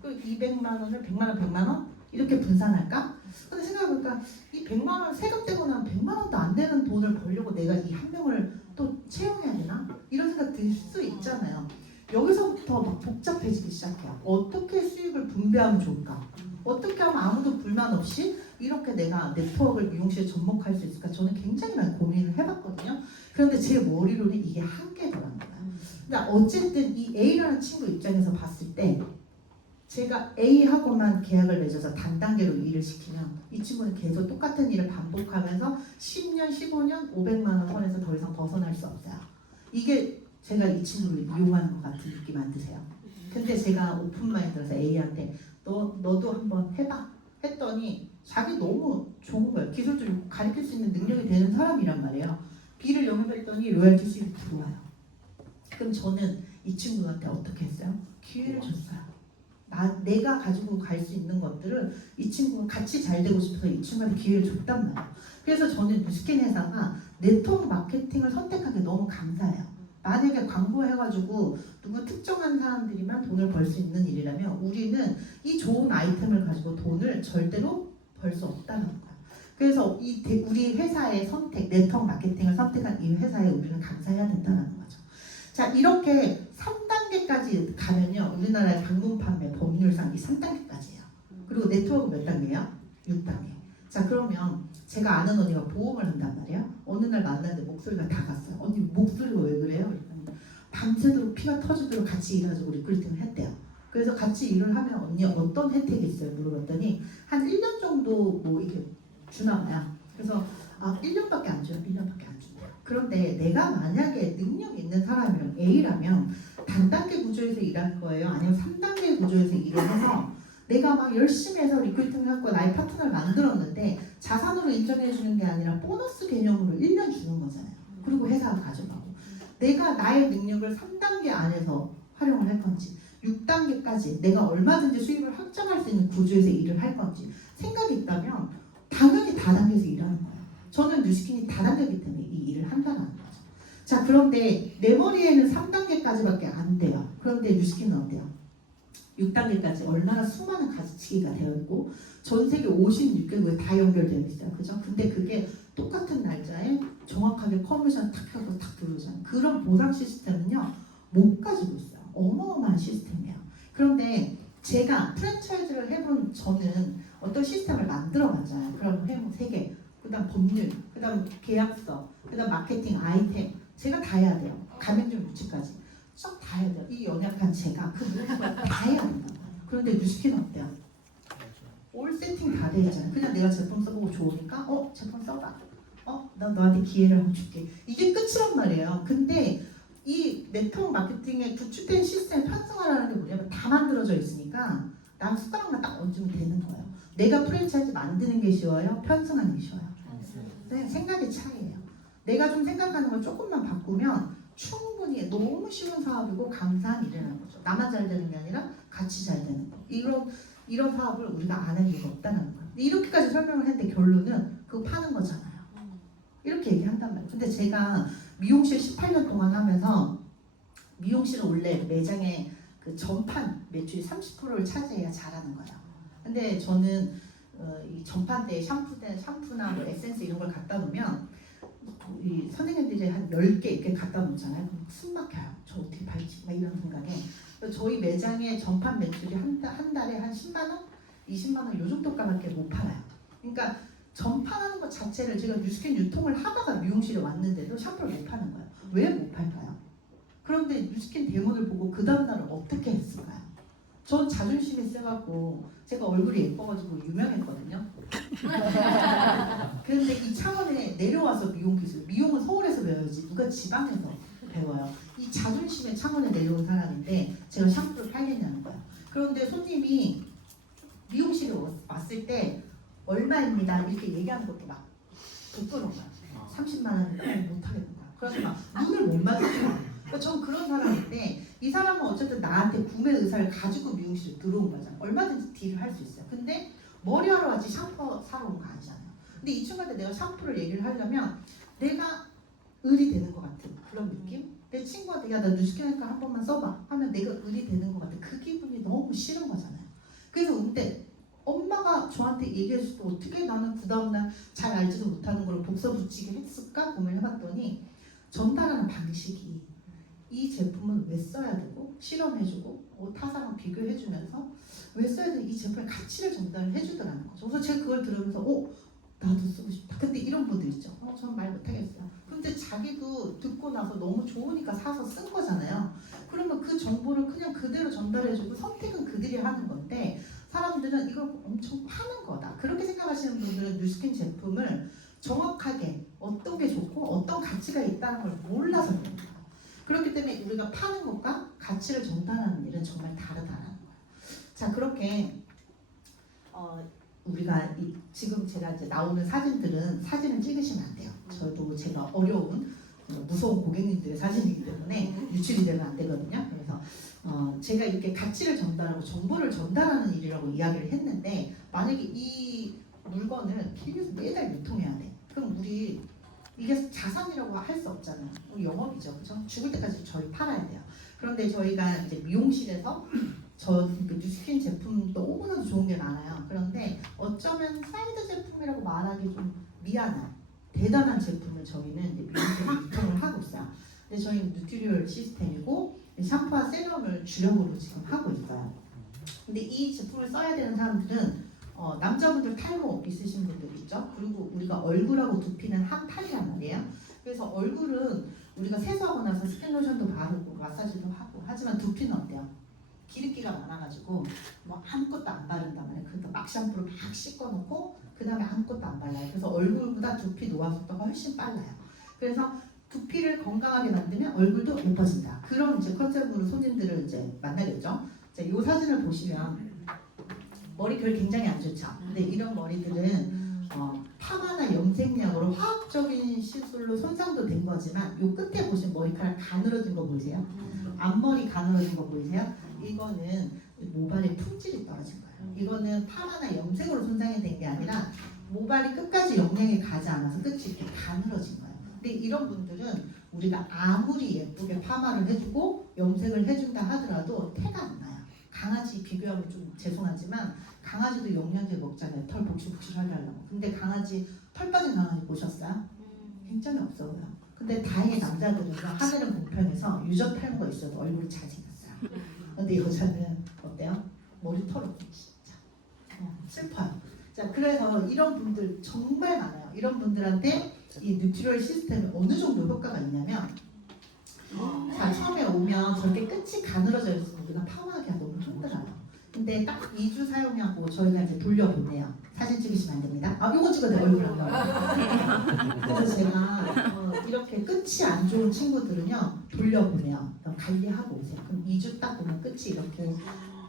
그 200만 원을 100만 원, 100만 원 이렇게 분산할까? 근데 생각해보니까 이 100만 원 세금 떼고 나면 100만 원도 안 되는 돈을 벌려고 내가 이 한 명을 또 채용해야 되나? 이런 생각 들 수 있잖아요. 여기서부터 막 복잡해지기 시작해요. 어떻게 수익을 분배하면 좋을까? 어떻게 하면 아무도 불만 없이 이렇게 내가 네트워크를 미용실에 접목할 수 있을까? 저는 굉장히 많이 고민을 해봤거든요. 그런데 제 머리로는 이게 한계더라는 거예요. 근데 어쨌든 이 A라는 친구 입장에서 봤을 때 제가 A하고만 계약을 맺어서 단단계로 일을 시키면 이 친구는 계속 똑같은 일을 반복하면서 10년, 15년, 500만 원 선에서 더 이상 벗어날 수 없어요. 이게 제가 이 친구를 이용하는 것 같은 느낌 안 드세요? 근데 제가 오픈마인드라서 A한테 너도 한번 해봐 했더니 자기 너무 좋은 거예요. 기술적으로 가르칠 수 있는 능력이 되는 사람이란 말이에요. B를 영입했더니 로열티 수익이 들어와요. 그럼 저는 이 친구한테 어떻게 했어요? 기회를 줬어요. 내가 가지고 갈 수 있는 것들을 이 친구가 같이 잘 되고 싶어서 이 친구한테 기회를 줬단 말이에요. 그래서 저는 뉴스캔 회사가 네트워크 마케팅을 선택하기 너무 감사해요. 만약에 광고해가지고 누구 특정한 사람들이만 돈을 벌 수 있는 일이라면 우리는 이 좋은 아이템을 가지고 돈을 절대로 벌 수 없다는 거예요. 그래서 우리 회사의 선택, 네트워크 마케팅을 선택한 이 회사에 우리는 감사해야 된다는 거죠. 자, 이렇게 3단계까지 가면요, 우리나라의 방문 판매 법률상 이 3단계까지예요. 그리고 네트워크 몇 단계예요? 6단계. 자, 그러면 제가 아는 언니가 보험을 한단 말이에요. 어느 날 만났는데 목소리가 다 갔어요. 언니 목소리가 왜 그래요? 그랬더니 밤새도록 피가 터지도록 같이 일해가지고 리크루팅을 했대요. 그래서 같이 일을 하면 언니 어떤 혜택이 있어요? 물어봤더니 한 1년 정도 뭐 이렇게 주나 봐요. 그래서 1년밖에 안 줘요. 1년밖에 안 준대요. 그런데 내가 만약에 능력 있는 사람이랑 A라면 단단계 구조에서 일할 거예요? 아니면 3단계 구조에서 일을 해서 내가 막 열심히 해서 리크루팅을 하고 나의 파트너를 만들었는데 자산으로 인정해 주는 게 아니라 보너스 개념으로 내가 나의 능력을 3단계 안에서 활용을 할 건지 6단계까지 내가 얼마든지 수입을 확장할 수 있는 구조에서 일을 할 건지 생각이 있다면 당연히 다단계에서 일하는 거예요. 저는 뉴스킨이 다단계이기 때문에 이 일을 한다는 거죠. 자, 그런데 내 머리에는 3단계까지밖에 안 돼요. 그런데 뉴스킨은 어때요? 6단계까지 얼마나 수많은 가지치기가 되어 있고 전 세계 56개국에 다 연결되어 있어요. 그죠? 근데 그게 똑같은 날짜에 정확하게 커미션 탁 하고 탁 들어오잖아요. 그런 보상 시스템은요 못 가지고 있어요. 어마어마한 시스템이에요. 그런데 제가 프랜차이즈를 해본 저는 어떤 시스템을 만들어 봤잖아요. 그럼 회원 3개, 그 다음 법률, 그 다음 계약서, 그 다음 마케팅 아이템 제가 다 해야 돼요. 가맹점 유치까지 쫙 다 해야 돼요. 이 연약한 제가 그 모든 걸 다 해야 된다고요. 그런데 뉴스킨 어때요? 올 세팅 다 돼 있잖아요. 그냥 내가 제품 써보고 좋으니까 제품 써봐. 나 너한테 기회를 한번 줄게. 이게 끝이란 말이에요. 근데 이 네트워크 마케팅의 구축된 시스템 편성하라는 게 뭐냐면 다 만들어져 있으니까 난 숟가락만 딱 얹으면 되는 거예요. 내가 프랜차이즈 만드는 게 쉬워요? 편성하는 게 쉬워요? 네, 생각의 차이예요. 내가 좀 생각하는 걸 조금만 바꾸면 충분히 너무 쉬운 사업이고 감사한 일이라는 거죠. 나만 잘 되는 게 아니라 같이 잘 되는 거. 이런 사업을 우리가 안 할 이유가 없다는 거예요. 이렇게까지 설명을 했는데 결론은 그거 파는 거잖아요. 이렇게 얘기한단 말이에요. 근데 제가 미용실 18년 동안 하면서 미용실은 원래 매장의 그 전판 매출이 30%를 차지해야 잘하는 거예요. 근데 저는 이 전판대에 샴푸나 뭐 에센스 이런 걸 갖다 놓으면 이 선생님들이 한 10개 이렇게 갖다 놓잖아요. 그럼 숨 막혀요. 저 어떻게 팔지? 막 이런 생각에. 저희 매장의 전판 매출이 한 달에 한 10만 원? 20만 원 요 정도까지밖에 못 팔아요. 그러니까 전파하는 것 자체를 제가 뉴스킨 유통을 하다가 미용실에 왔는데도 샴푸를 못 파는 거예요. 왜 못 팔까요? 그런데 뉴스킨 대문을 보고 그 다음날은 어떻게 했을까요? 전 자존심이 세갖고 제가 얼굴이 예뻐가지고 유명했거든요. 그런데 이 차원에 내려와서 미용 기술, 미용은 서울에서 배워야지 누가 지방에서 배워요. 이 자존심의 차원에 내려온 사람인데 제가 샴푸를 팔겠냐는 거예요. 그런데 손님이 미용실에 왔을 때 얼마입니다 이렇게 얘기하는 것도 막 부끄러운 거야. 30만 원은 못하겠다. 그래서 막 눈을 못 맞추죠. 그러니까 전 그런 사람인데 이 사람은 어쨌든 나한테 구매 의사를 가지고 미용실에 들어온 거잖아요. 얼마든지 딜을 할 수 있어요. 근데 머리하러 왔지 샴푸 사러 온 거 아니잖아요. 근데 이 친구한테 내가 샴푸를 얘기를 하려면 내가 을이 되는 것 같은 그런 느낌? 내 친구한테 야 나 뉴스캐니까 한 번만 써봐 하면 내가 을이 되는 것 같은 그 기분이 너무 싫은 거잖아요. 그래서 근데 엄마가 저한테 얘기해줄 때 어떻게 나는 그 다음날 잘 알지도 못하는 걸 복사 붙이게 했을까 고민을 해봤더니 전달하는 방식이 이 제품은 왜 써야 되고 실험해주고 타사랑 비교해주면서 왜 써야 되는 이 제품의 가치를 전달을 해주더라는 거죠. 그래서 제가 그걸 들으면서 나도 쓰고 싶다. 근데 이런 분들 있죠. 전 말 못하겠어요. 근데 자기도 듣고 나서 너무 좋으니까 사서 쓴 거잖아요. 그러면 그 정보를 그냥 그대로 전달해주고 선택은 그들이 하는 건데 사람들은 이걸 엄청 파는 거다. 그렇게 생각하시는 분들은 뉴스킨 제품을 정확하게 어떤 게 좋고 어떤 가치가 있다는 걸 몰라서 그럽니다. 그렇기 때문에 우리가 파는 것과 가치를 전달하는 일은 정말 다르다는 거예요. 자, 그렇게 우리가 지금 제가 이제 나오는 사진들은 사진을 찍으시면 안 돼요. 저도 제가 어려운 무서운 고객님들의 사진이기 때문에 유출이 되면 안 되거든요. 그래서 제가 이렇게 가치를 전달하고 정보를 전달하는 일이라고 이야기를 했는데 만약에 이 물건을 KBS 매달 유통해야 돼. 그럼 우리 이게 자산이라고 할 수 없잖아요. 영업이죠, 그죠? 죽을 때까지 저희 팔아야 돼요. 그런데 저희가 이제 미용실에서 그 뉴스킨 제품 너무나도 좋은 게 많아요. 그런데 어쩌면 사이드 제품이라고 말하기 좀 미안한 대단한 제품을 저희는 이제 미용실에 유통을 하고 있어요. 근데 저희는 뉴트리얼 시스템이고 샴푸와 세럼을 주력으로 지금 하고 있어요. 근데 이 제품을 써야 되는 사람들은 남자분들 탈모 있으신 분들 있죠. 그리고 우리가 얼굴하고 두피는 한 팔이란 말이에요. 그래서 얼굴은 우리가 세수하고 나서 스킨로션도 바르고 마사지도 하고 하지만 두피는 어때요? 기름기가 많아가지고 뭐 아무것도 안 바른단 말이에요. 그래서 막 샴푸로 막 씻어놓고 그 다음에 아무것도 안 발라요. 그래서 얼굴보다 두피 노화 속도가 훨씬 빨라요. 그래서 두피를 건강하게 만들면 얼굴도 예뻐진다. 그런 이제 컨셉으로 손님들을 이제 만나겠죠. 자, 이 사진을 보시면 머리결 굉장히 안 좋죠. 근데 이런 머리들은 파마나 염색약으로 화학적인 시술로 손상도 된 거지만 요 끝에 보시면 머리카락 가늘어진 거 보이세요? 앞머리 가늘어진 거 보이세요? 이거는 모발의 품질이 떨어진 거예요. 이거는 파마나 염색으로 손상이 된 게 아니라 모발이 끝까지 영양이 가지 않아서 끝이 이렇게 가늘어진 거예요. 근데 이런 분들은 우리가 아무리 예쁘게 파마를 해주고 염색을 해준다 하더라도 태가 안 나요. 강아지 비교하면 좀 죄송하지만 강아지도 영양제 먹잖아요. 털 복실복실하게 하려고. 근데 강아지 털 빠진 강아지 보셨어요? 굉장히 없어 보여요. 근데 다행히 남자들은 하늘은 공평해서 유전 탈모가 있어도 얼굴이 잘생겼어요. 근데 여자는 어때요? 머리털 없고 진짜 슬퍼요. 자, 그래서 이런 분들 정말 많아요. 이런 분들한테 이 뉴트럴 시스템이 어느 정도 효과가 있냐면 자, 처음에 오면 저렇게 끝이 가늘어져 있으면 우리가 파마하기가 너무 힘들어요. 근데 딱 2주 사용하고 저희가 이제 돌려보내요. 사진 찍으시면 안 됩니다. 아, 요거 찍어도 내 얼굴 안 나와요. 그래서 제가 이렇게 끝이 안 좋은 친구들은요 돌려보내요. 관리하고 오세요. 그럼 2주 딱 보면 끝이 이렇게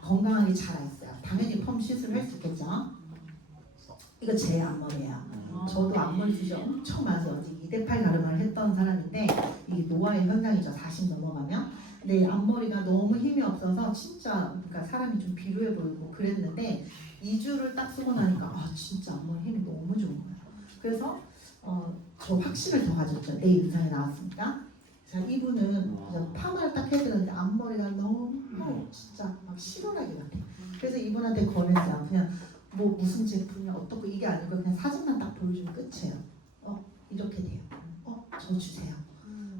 건강하게 자라있어요. 당연히 펌 시술을 할 수 있겠죠. 이거 제 앞머리예요. 저도 앞머리 숱이 엄청 많아서 2대8 가름을 했던 사람인데 이게 노화의 현상이죠. 40 넘어가면. 근데 앞머리가 너무 힘이 없어서 진짜 그러니까 사람이 좀 비루해 보이고 그랬는데 2주를 딱 쓰고 나니까 아 진짜 앞머리 힘이 너무 좋은 거예요. 그래서 저 확신을 더 가졌죠. 내 인상이 나왔으니까. 자, 이분은 파마를 딱 해드렸는데 앞머리가 너무 진짜 막 실오라기 같아. 그래서 이분한테 권했어요. 그냥 뭐 무슨 제품이야 어떻고 이게 아니고 그냥 사진만 딱 보여주면 끝이에요. 이렇게 돼요. 저 주세요.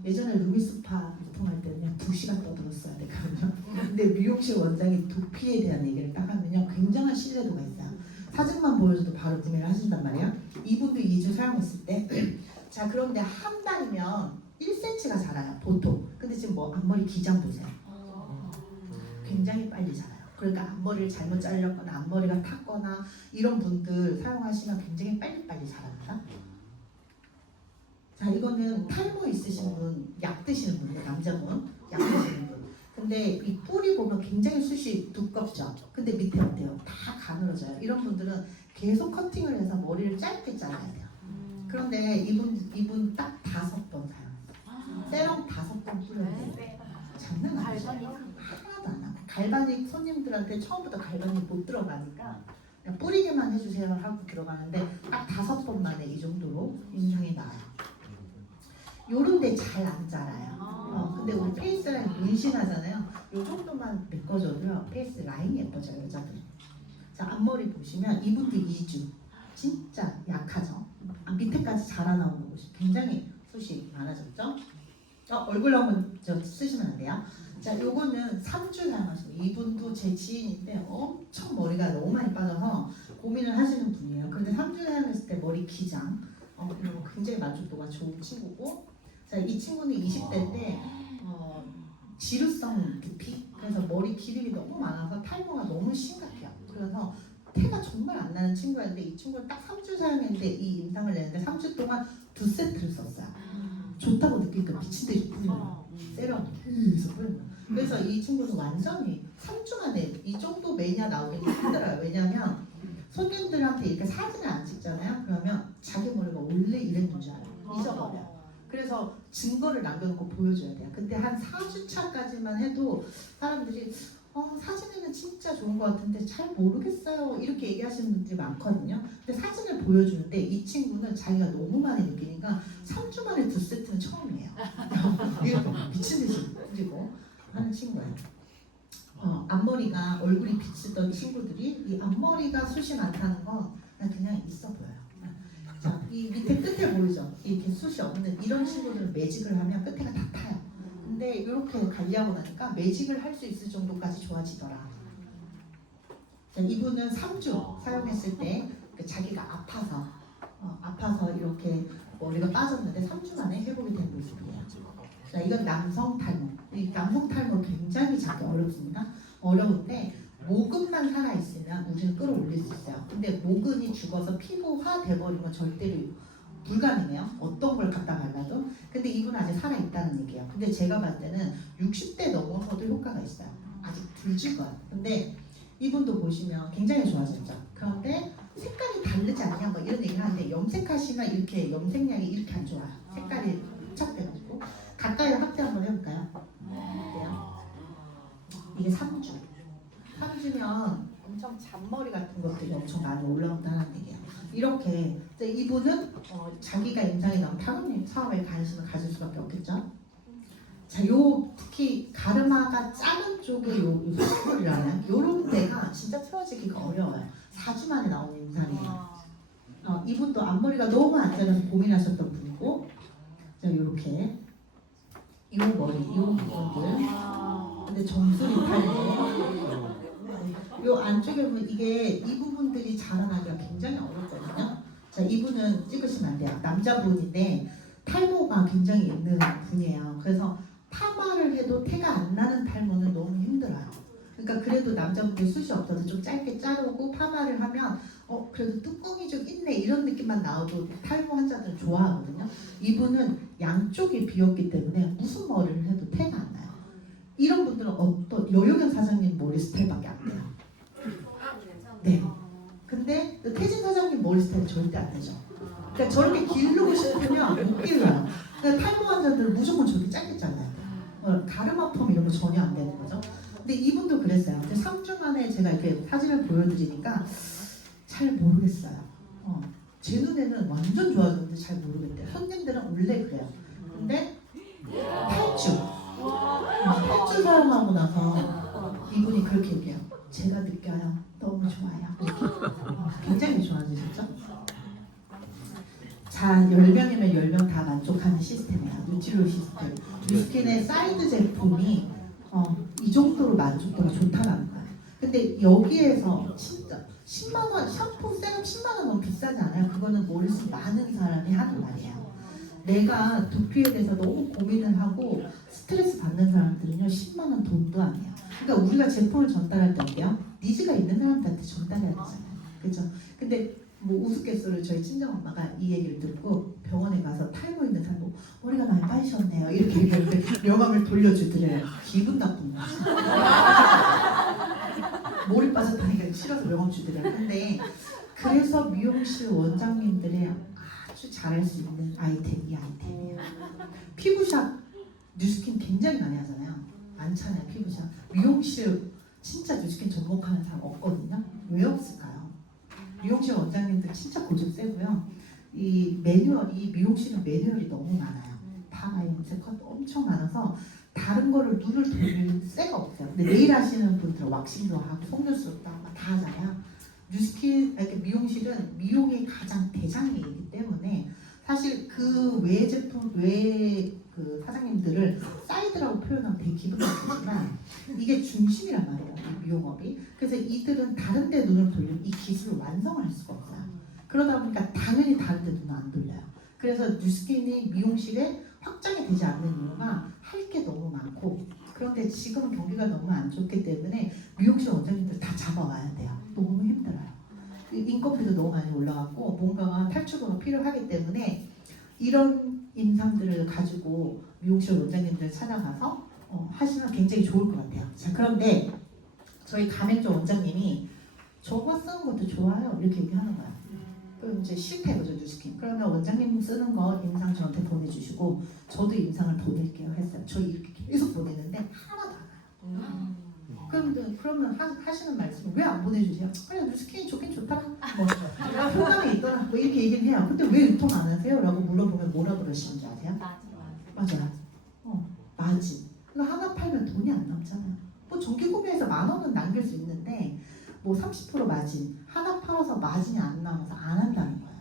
예전에 루미스파 유통할 때는 그냥 2시간 떠들었어야 되거든요. 근데 미용실 원장이 두피에 대한 얘기를 딱 하면요 굉장한 신뢰도가 있어요. 사진만 보여줘도 바로 구매를 하신단 말이에요. 이분도 2주 사용했을 때 자, 그런데 한 달이면 1cm가 자라요 보통. 근데 지금 뭐 앞머리 기장 보세요. 굉장히 빨리 자라요. 그러니까 앞머리를 잘못 잘렸거나 앞머리가 탔거나 이런 분들 사용하시면 굉장히 빨리빨리 자랍니다. 자, 이거는 탈모 있으신 분, 약 드시는 분이에요. 남자분, 약 드시는 분. 근데 이 뿌리 보면 굉장히 숱이 두껍죠. 근데 밑에 어때요? 다 가늘어져요. 이런 분들은 계속 커팅을 해서 머리를 짧게 잘라야 돼요. 그런데 이분 딱 5번 사용했어요. 세럼 5번 뿌렸는데 장난 아니죠? 하나도 안 나고 갈바닉 손님들한테 처음부터 갈바닉 못 들어가니까 그냥 뿌리기만 해주세요 하고 들어가는데 딱 5번 만에 이 정도로 인상이 나요. 요런데 잘 안 자라요. 근데 우리 페이스 라인 문신하잖아요. 요 정도만 메꿔줘도요 페이스 라인이 예뻐져요 여자들은. 자, 앞머리 보시면 이분도 2주 진짜 약하죠. 밑에까지 자라나오는 거 보시면 굉장히 숱이 많아졌죠. 얼굴 한번 쓰시면 안 돼요. 자, 요거는 3주 사용하시면 이분도 제 지인인데 엄청 머리가 너무 많이 빠져서 고민을 하시는 분이에요. 그런데 3주 사용했을 때 머리 기장 이런 거 굉장히 만족도가 좋은 친구고, 자, 이 친구는 20대인데 지루성 두피, 그래서 머리 기름이 너무 많아서 탈모가 너무 심각해요. 그래서 태가 정말 안 나는 친구였는데 이 친구는 딱 3주 사용했는데 이 임상을 내는데 3주 동안 2세트를 썼어요. 좋다고 느끼니까 미친 듯이 뿌려요. 세럼 계속 뿌려요. 그래서 이 친구는 완전히 3주 만에 이 정도 매니아 나오기 힘들어요. 왜냐면 손님들한테 이렇게 사진을 안 찍잖아요. 그러면 자기 머리가 원래 이랬는 줄 알아요. 잊어버려요. 그래서 증거를 남겨놓고 보여줘야 돼요. 근데 한 4주 차까지만 해도 사람들이 사진에는 진짜 좋은 것 같은데 잘 모르겠어요 이렇게 얘기하시는 분들이 많거든요. 근데 사진을 보여주는데 이 친구는 자기가 너무 많이 느끼니까 3주 만에 2세트는 처음이에요. 이렇게 미친 듯이 뿌리고 하는 친구예요. 앞머리가 얼굴이 비치던 친구들이 이 앞머리가 숱이 많다는 건 그냥 있어 보여요. 자, 이 밑에 끝에 보이죠? 이렇게 숱이 없는 이런 친구들은 매직을 하면 끝에가 다 타요. 근데 이렇게 관리하고 나니까 매직을 할 수 있을 정도까지 좋아지더라. 자, 이분은 3주 사용했을 때 자기가 아파서 이렇게 머리가 빠졌는데 3주 만에 회복이 된 모습이에요. 자, 이건 남성 탈모. 이 남성 탈모 굉장히 잡기 어렵습니다. 어려운데 모근만 살아있으면 우리는 끌어올릴 수 있어요. 근데 모근이 죽어서 피부화 돼버리는 건 절대로 불가능해요. 어떤 걸 갖다 발라도. 근데 이분은 아직 살아있다는 얘기예요. 근데 제가 봤을 때는 60대 넘어서도 효과가 있어요. 아직 불 죽어요. 근데 이분도 보시면 굉장히 좋아졌죠. 그런데 색깔이 다르지 않냐 뭐 이런 얘기를 하는데 염색하시면 이렇게 염색약이 이렇게 안 좋아요. 색깔이 흡착돼가지고 가까이 확대 한번 해볼까요? 어때요? 이게 3주. 3주면 엄청 잔머리 같은 것들이 엄청 많이 올라온다는 얘기예요. 이렇게 이분은 자기가 임상이 나면 타고난 사업에 관심을 가질 수밖에 없겠죠. 자, 요 특히 가르마가 작은 쪽에 요 수술이라는 요런 데가 진짜 틀어지기가 어려워요. 4주 만에 나오는 임상이에요. 이분도 앞머리가 너무 안 자라서 고민하셨던 분이고, 자, 요렇게 요 머리, 요 부분들. 근데 점술이 탈모. 요 안쪽에 보면 이게 이 부분들이 자라나기가 굉장히 어렵거든요. 자, 이분은 찍으시면 안 돼요. 남자분인데 탈모가 굉장히 있는 분이에요. 그래서 파마를 해도 태가 안 나는 탈모는 너무 힘들어요. 그러니까 그래도 남자분들 숱이 없어서 좀 짧게 자르고 파마를 하면 그래도 뚜껑이 좀 있네 이런 느낌만 나와도 탈모 환자들은 좋아하거든요. 이분은 양쪽이 비었기 때문에 무슨 머리를 해도 태가 안 나요. 이런 분들은 여유경 사장님 머리 스타일밖에 안 돼요. 네. 근데 태진 사장님 머리 스타일 절대 안 되죠. 그러니까 저렇게 기르고 싶으면 못 길러요. 그러니까 탈모 환자들은 무조건 저렇게 짧게 잘라요. 가르마 펌 이런 거 전혀 안 되는 거죠. 근데 이분도 그랬어요. 근데 3주 만에 제가 이렇게 사진을 보여드리니까 잘 모르겠어요. 제 눈에는 완전 좋아졌는데 잘 모르겠대요. 손님들은 원래 그래요. 근데 8주 사용하고 나서 이분이 그렇게 얘기해요. 제가 느껴요. 너무 좋아요. 굉장히 좋아지셨죠? 자, 10명이면 10명 다 만족하는 시스템이에요. 뉴트리올 시스템. 뉴스킨의 사이드 제품이 이 정도로 만족도가 좋다는 거예요. 근데 여기에서 진짜 10만원, 샴푸, 세럼 10만원 너무 비싸지 않아요? 그거는 머리숱 많은 사람이 하는 말이에요. 내가 두피에 대해서 너무 고민을 하고 스트레스 받는 사람들은요 10만원 돈도 아니에요. 그러니까 우리가 제품을 전달할 때 어때요? 니즈가 있는 사람들한테 전달해야 되잖아요. 그죠? 근데 뭐 우스갯소리로 저희 친정엄마가 이 얘기를 듣고 병원에 가서 탈모 있는 사람 머리가 많이 빠지셨네요 이렇게 얘기하는데 명함을 돌려주더래요. 기분 나쁜 거지. 머리 빠졌다니까 싫어서 명함 주더래요. 근데 그래서 미용실 원장님들의 아주 잘할 수 있는 아이템이 이 아이템이에요. 피부샵 뉴스킨 굉장히 많이 하잖아요. 많잖아요. 피부샵. 미용실 진짜 뉴스킨 접목하는 사람 없거든요. 왜 없을까요? 미용실 원장님들 진짜 고집 세고요. 이 미용실은 매뉴얼이 너무 많아요. 파마, 염색, 컷 엄청 많아서 다른 거를 눈을 돌릴 새가 없어요. 근데 네일 하시는 분들은 왁싱도 하고 속눈썹도 하고 다 하잖아요. 뉴스킨 이렇게 미용실은 미용의 가장 대장이기 때문에 사실 그 외 제품 그 사장님들을 사이드라고 표현하면 되게 기분 나쁘지만 이게 중심이란 말이에요. 이 미용업이. 그래서 이들은 다른 데 눈을 돌리면 이 기술을 완성을 할 수가 없어요. 그러다 보니까 당연히 다른 데 눈을 안 돌려요. 그래서 뉴스킨이 미용실에 확장이 되지 않는 이유가 할 게 너무 많고 그런데 지금은 경기가 너무 안 좋기 때문에 미용실 원장님들 다 잡아와야 돼요. 너무 힘들어요. 인건비도 너무 많이 올라갔고 뭔가가 탈출구가 필요하기 때문에 이런 임상들을 가지고 미용실 원장님들 찾아가서 하시면 굉장히 좋을 것 같아요. 자, 그런데 저희 가맹점 원장님이 저거 쓰는 것도 좋아요 이렇게 얘기하는 거예요. 그럼 이제 싫대 거죠 뉴스킨. 그러면 원장님 쓰는 거 임상 저한테 보내주시고 저도 임상을 보낼게요 했어요. 저 이렇게 계속 보내는데 하나도 안 와요. 그러면 하시는 말씀이 왜 안 보내주세요? 아니 뉴스킨이 좋긴 좋다. 뭐 효과가 있더라. 뭐 이렇게 얘기를 해요. 근데 왜 유통 안 하세요? 라고 물어보면 뭐라 그러시는지 아세요? 맞아요. 마진. 이거 하나 팔면 돈이 안 남잖아요. 뭐 정기 구매해서 10,000원은 남길 수 있는데 뭐 30% 마진 하나 팔아서 마진이 안 남아서 안 한다는 거예요.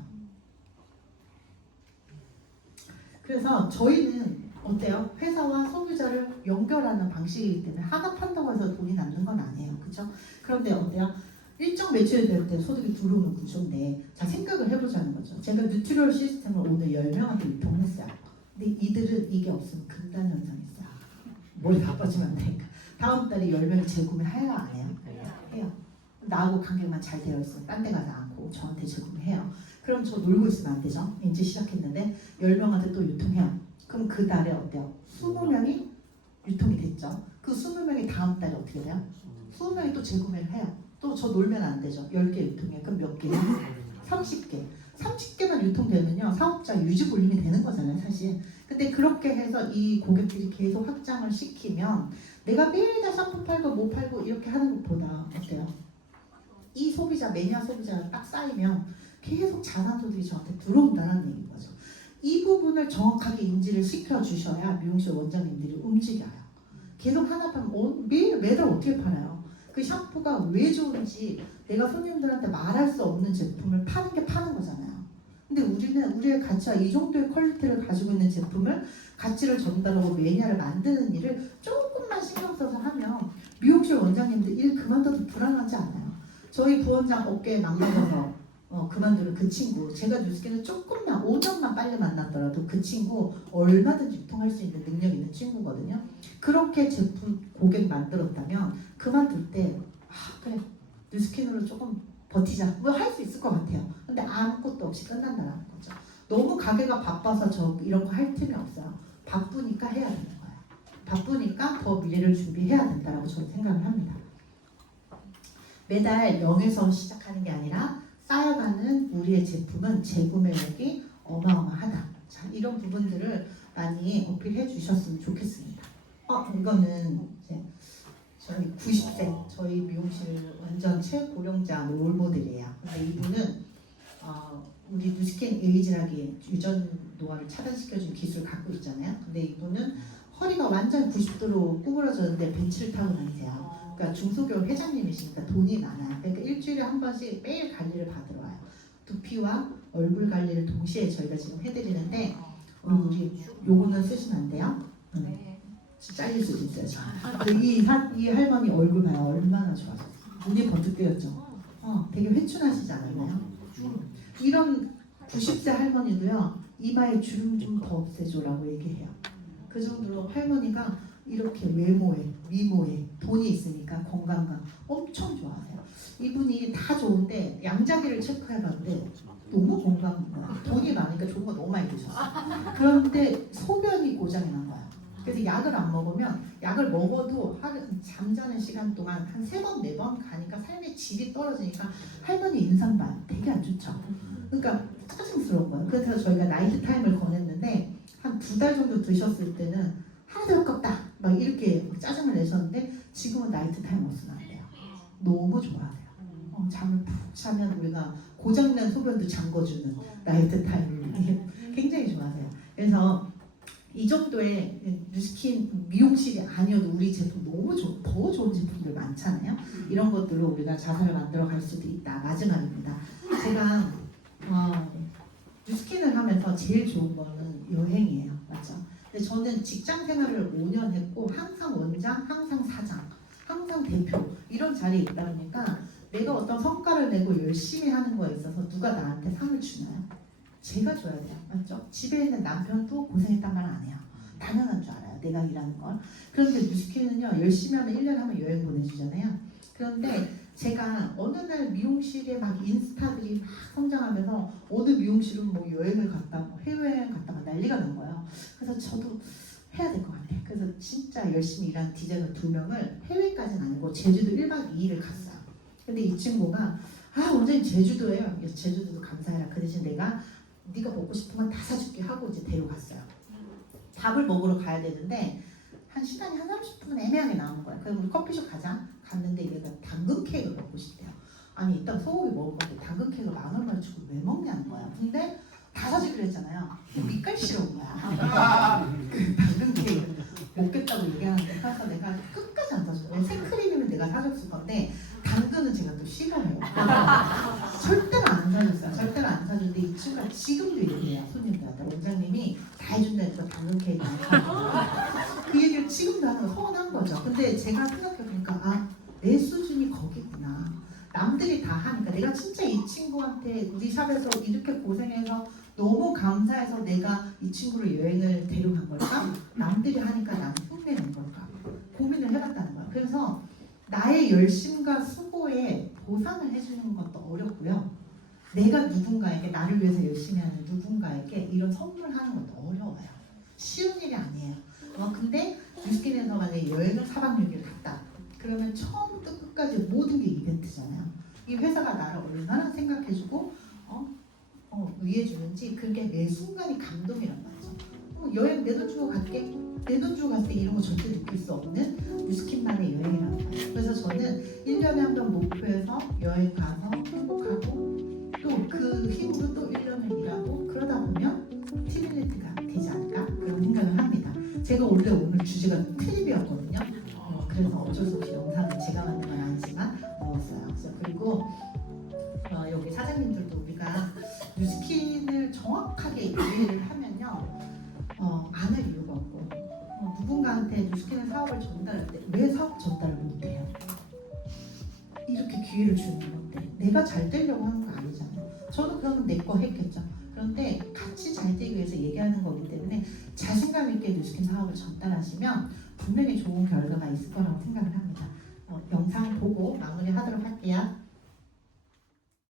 그래서 저희는 어때요? 회사와 소비자를 연결하는 방식이기 때문에 하나 판다고 해서 돈이 남는 건 아니에요. 그렇죠? 그런데 어때요? 일정 매출이 될 때 소득이 들어오는 구조인데 자 생각을 해보자는 거죠. 제가 뉴트리얼 시스템을 오늘 10명한테 유통했어요. 근데 이들은 이게 없으면 금단 현상이 있어요. 머리 나빠지면 안 되니까. 다음 달에 10명이 재구매해야 안 해요? 해요. 나하고 관계만 잘 되어 있으면 딴 데 가지 않고 저한테 재구매해요. 그럼 저 놀고 있으면 안 되죠? 이제 시작했는데 10명한테 또 유통해요. 그럼 그 달에 어때요? 20명이 유통이 됐죠? 그 20명이 다음 달에 어떻게 돼요? 20명이 또 재구매를 해요. 또 저 놀면 안 되죠. 10개 유통해. 그럼 몇 개야? 30개. 30개만 유통되면요. 사업자 유지 볼륨이 되는 거잖아요, 사실. 근데 그렇게 해서 이 고객들이 계속 확장을 시키면 내가 매일 다 상품 팔고 뭐 팔고 이렇게 하는 것보다 어때요? 이 소비자, 매니아 소비자가 딱 쌓이면 계속 자산소들이 저한테 들어온다는 얘기인 거죠. 이 부분을 정확하게 인지를 시켜주셔야 미용실 원장님들이 움직여요. 계속 하나 팔면 매달 어떻게 팔아요? 그 샴푸가 왜 좋은지 내가 손님들한테 말할 수 없는 제품을 파는 게 파는 거잖아요. 근데 우리는 우리의 가치와 이 정도의 퀄리티를 가지고 있는 제품을 가치를 전달하고 매니아를 만드는 일을 조금만 신경 써서 하면 미용실 원장님들 일 그만둬도 불안하지 않아요. 저희 부원장 어깨에 망가져서 그만두는 그 친구, 제가 뉴스키는 조금만 5년만 빨리 만났더라도 그 친구 얼마든지 유통할 수 있는 능력 있는 친구거든요. 그렇게 제품 고객 만들었다면 그만둘 때 그래 뉴스킨으로 조금 버티자 뭐 할 수 있을 것 같아요. 근데 아무것도 없이 끝난다는 거죠. 너무 가게가 바빠서 저 이런 거 할 틈이 없어요. 바쁘니까 해야 되는 거예요. 바쁘니까 더 미래를 준비해야 된다라고 저는 생각을 합니다. 매달 0에서 시작하는 게 아니라 쌓여가는 우리의 제품은 재구매력이 어마어마하다. 자, 이런 부분들을 많이 어필해 주셨으면 좋겠습니다. 이거는 이제 저희 90세 저희 미용실 완전 최고령자 롤모델이에요. 근데 이분은 우리 뉴스킨 에이지락이 유전 노화를 차단시켜준 기술을 갖고 있잖아요. 근데 이분은 허리가 완전 90도로 구부러졌는데 벤치를 타고 다니세요. 그러니까 중소기업 회장님이시니까 돈이 많아요. 그러니까 일주일에 한 번씩 매일 관리를 받으러 와요. 두피와 얼굴 관리를 동시에 저희가 지금 해드리는데 우리 요거는 쓰시면 안 돼요. 잘릴 수도 있어요. 이 할머니 얼굴 봐요. 얼마나 좋아서 눈이 번뜩 뜨였죠. 되게 회춘하시지 않았나요? 이런 90세 할머니도요. 이마에 주름 좀 더 없애줘라고 얘기해요. 그 정도로 할머니가 이렇게 외모에 미모에 돈이 있으니까 건강과 엄청 좋아하세요. 이분이 다 좋은데 양자기를 체크해봤는데 너무 건강한 거야. 돈이 많으니까 좋은 거 너무 많이 드셨어요. 그런데 소변이 고장이 난 거야. 그래서 약을 안 먹으면 약을 먹어도 하루 잠자는 시간 동안 한 3번 4번 가니까 삶의 질이 떨어지니까 할머니 인상 봐 되게 안 좋죠. 그러니까 짜증스러운 거예요. 그래서 저희가 나이트 타임을 권했는데 한 2달 정도 드셨을 때는 하나도 아깝다 막 이렇게 짜증을 내셨는데 지금은 나이트 타임 없으면 안 돼요. 너무 좋아해요. 잠을 푹 자면 우리가 고장난 소변도 잠궈주는 나이트 타임을 굉장히 좋아하세요. 그래서 이 정도의 뉴스킨 미용실이 아니어도 우리 제품 너무 더 좋은 제품들 많잖아요. 이런 것들로 우리가 자산을 만들어 갈 수도 있다. 마지막입니다. 제가 뉴스킨을 하면서 제일 좋은 거는 여행이에요. 맞죠? 근데 저는 직장 생활을 5년 했고 항상 원장, 항상 사장, 항상 대표 이런 자리에 있다 보니까 내가 어떤 성과를 내고 열심히 하는 거에 있어서 누가 나한테 상을 주나요? 제가 줘야 돼요. 맞죠? 집에 있는 남편도 고생했단 말 안 해요. 당연한 줄 알아요. 내가 일하는 걸. 그런데 뉴스킨은요. 열심히 하면 1년 하면 여행 보내주잖아요. 그런데 제가 어느 날 미용실에 막 인스타들이 막 성장하면서 어느 미용실은 뭐 여행을 갔다 뭐 해외여행 갔다가 난리가 난 거예요. 그래서 저도 해야 될 것 같아요. 그래서 진짜 열심히 일한 디자이너 2명을 해외까지는 아니고 제주도 1박 2일을 갔어요. 근데 이 친구가 원장님 제주도예요. 그래서 제주도도 감사해라. 그 대신 내가 네가 먹고 싶은 건 다 사줄게 하고 이제 데려갔어요. 밥을 먹으러 가야 되는데 한 시간이 한 30분 애매하게 나오는 거야. 그래서 우리 커피숍 가자. 갔는데 얘가 당근 케이크를 먹고 싶대요. 아니 일단 소고기 먹을 건데 당근 케이크 10,000원을 주고 왜 먹냐는 거야. 근데 다 사주기로 했잖아요. 밑갈시러 온 거야. 그 당근 케이크 먹겠다고 얘기하는데 그래서 내가 끝까지 안 사줬어요. 생크림이면 내가 사줬을 건데 당근은 제가 또 싫어해요. 절대로 안 사줬어요. 절대로 안 사줬는데 이 친구가 지금도 얘기해요. 손님들한테 원장님이 다 해준다니까 당근 케이크 안 사줬어요. 그 얘기를 지금도 하는 거 서운한 거죠. 근데 제가 생각해보니까 내 수준이 거기구나. 남들이 다 하니까 내가 진짜 이 친구한테 우리 샵에서 이렇게 고생해서 너무 감사해서 내가 이 친구를 여행을 데려간 걸까? 남들이 하니까 나는 흉내낸 걸까? 고민을 해봤다는 거야. 그래서 나의 열심과 수고에 보상을 해주는 것도 어렵고요. 내가 누군가에게 나를 위해서 열심히 하는 누군가에게 이런 선물하는 것도 어려워요. 쉬운 일이 아니에요. 근데 뉴스킨에서 만약에 여행을 4박 6일 갔다. 그러면 처음부터 끝까지 끝까지 모든 게 이벤트잖아요. 이 회사가 나를 얼마나 생각해주고 위해주는지 그게 매 순간이 감동이란 말이죠. 여행 내 돈 주고 갈게. 내 돈 주고 갔을 때 이런 거 절대 느낄 수 없는 뉴스킨만의 여행이라는 거예요. 그래서 저는 1년에 한 번 목표해서 여행 가서 행복하고 또 그 힘으로 또 1년을 일하고 그러다 보면 티벨레트가 되지 않을까 그런 생각을 합니다. 제가 원래 오늘 주제가 클립이었거든요. 그래서 어쩔 수 없이 영상을 제가 만든 건 아니지만 넣었어요. 그래서 그리고 여기 사장님들도 우리가 뉴스킨을 정확하게 이해를 하면요 안 할 이유가 없고 누군가한테 뉴스킨의 사업을 전달할 때 왜 사업 전달을 못해요? 이렇게 기회를 주는 건데 내가 잘 되려고 하는 거 아니잖아요. 저도 그러면 내 거 했겠죠. 그런데 같이 잘 되기 위해서 얘기하는 거기 때문에 자신감 있게 뉴스킨 사업을 전달하시면 분명히 좋은 결과가 있을 거라고 생각을 합니다. 영상 보고 마무리하도록 할게요.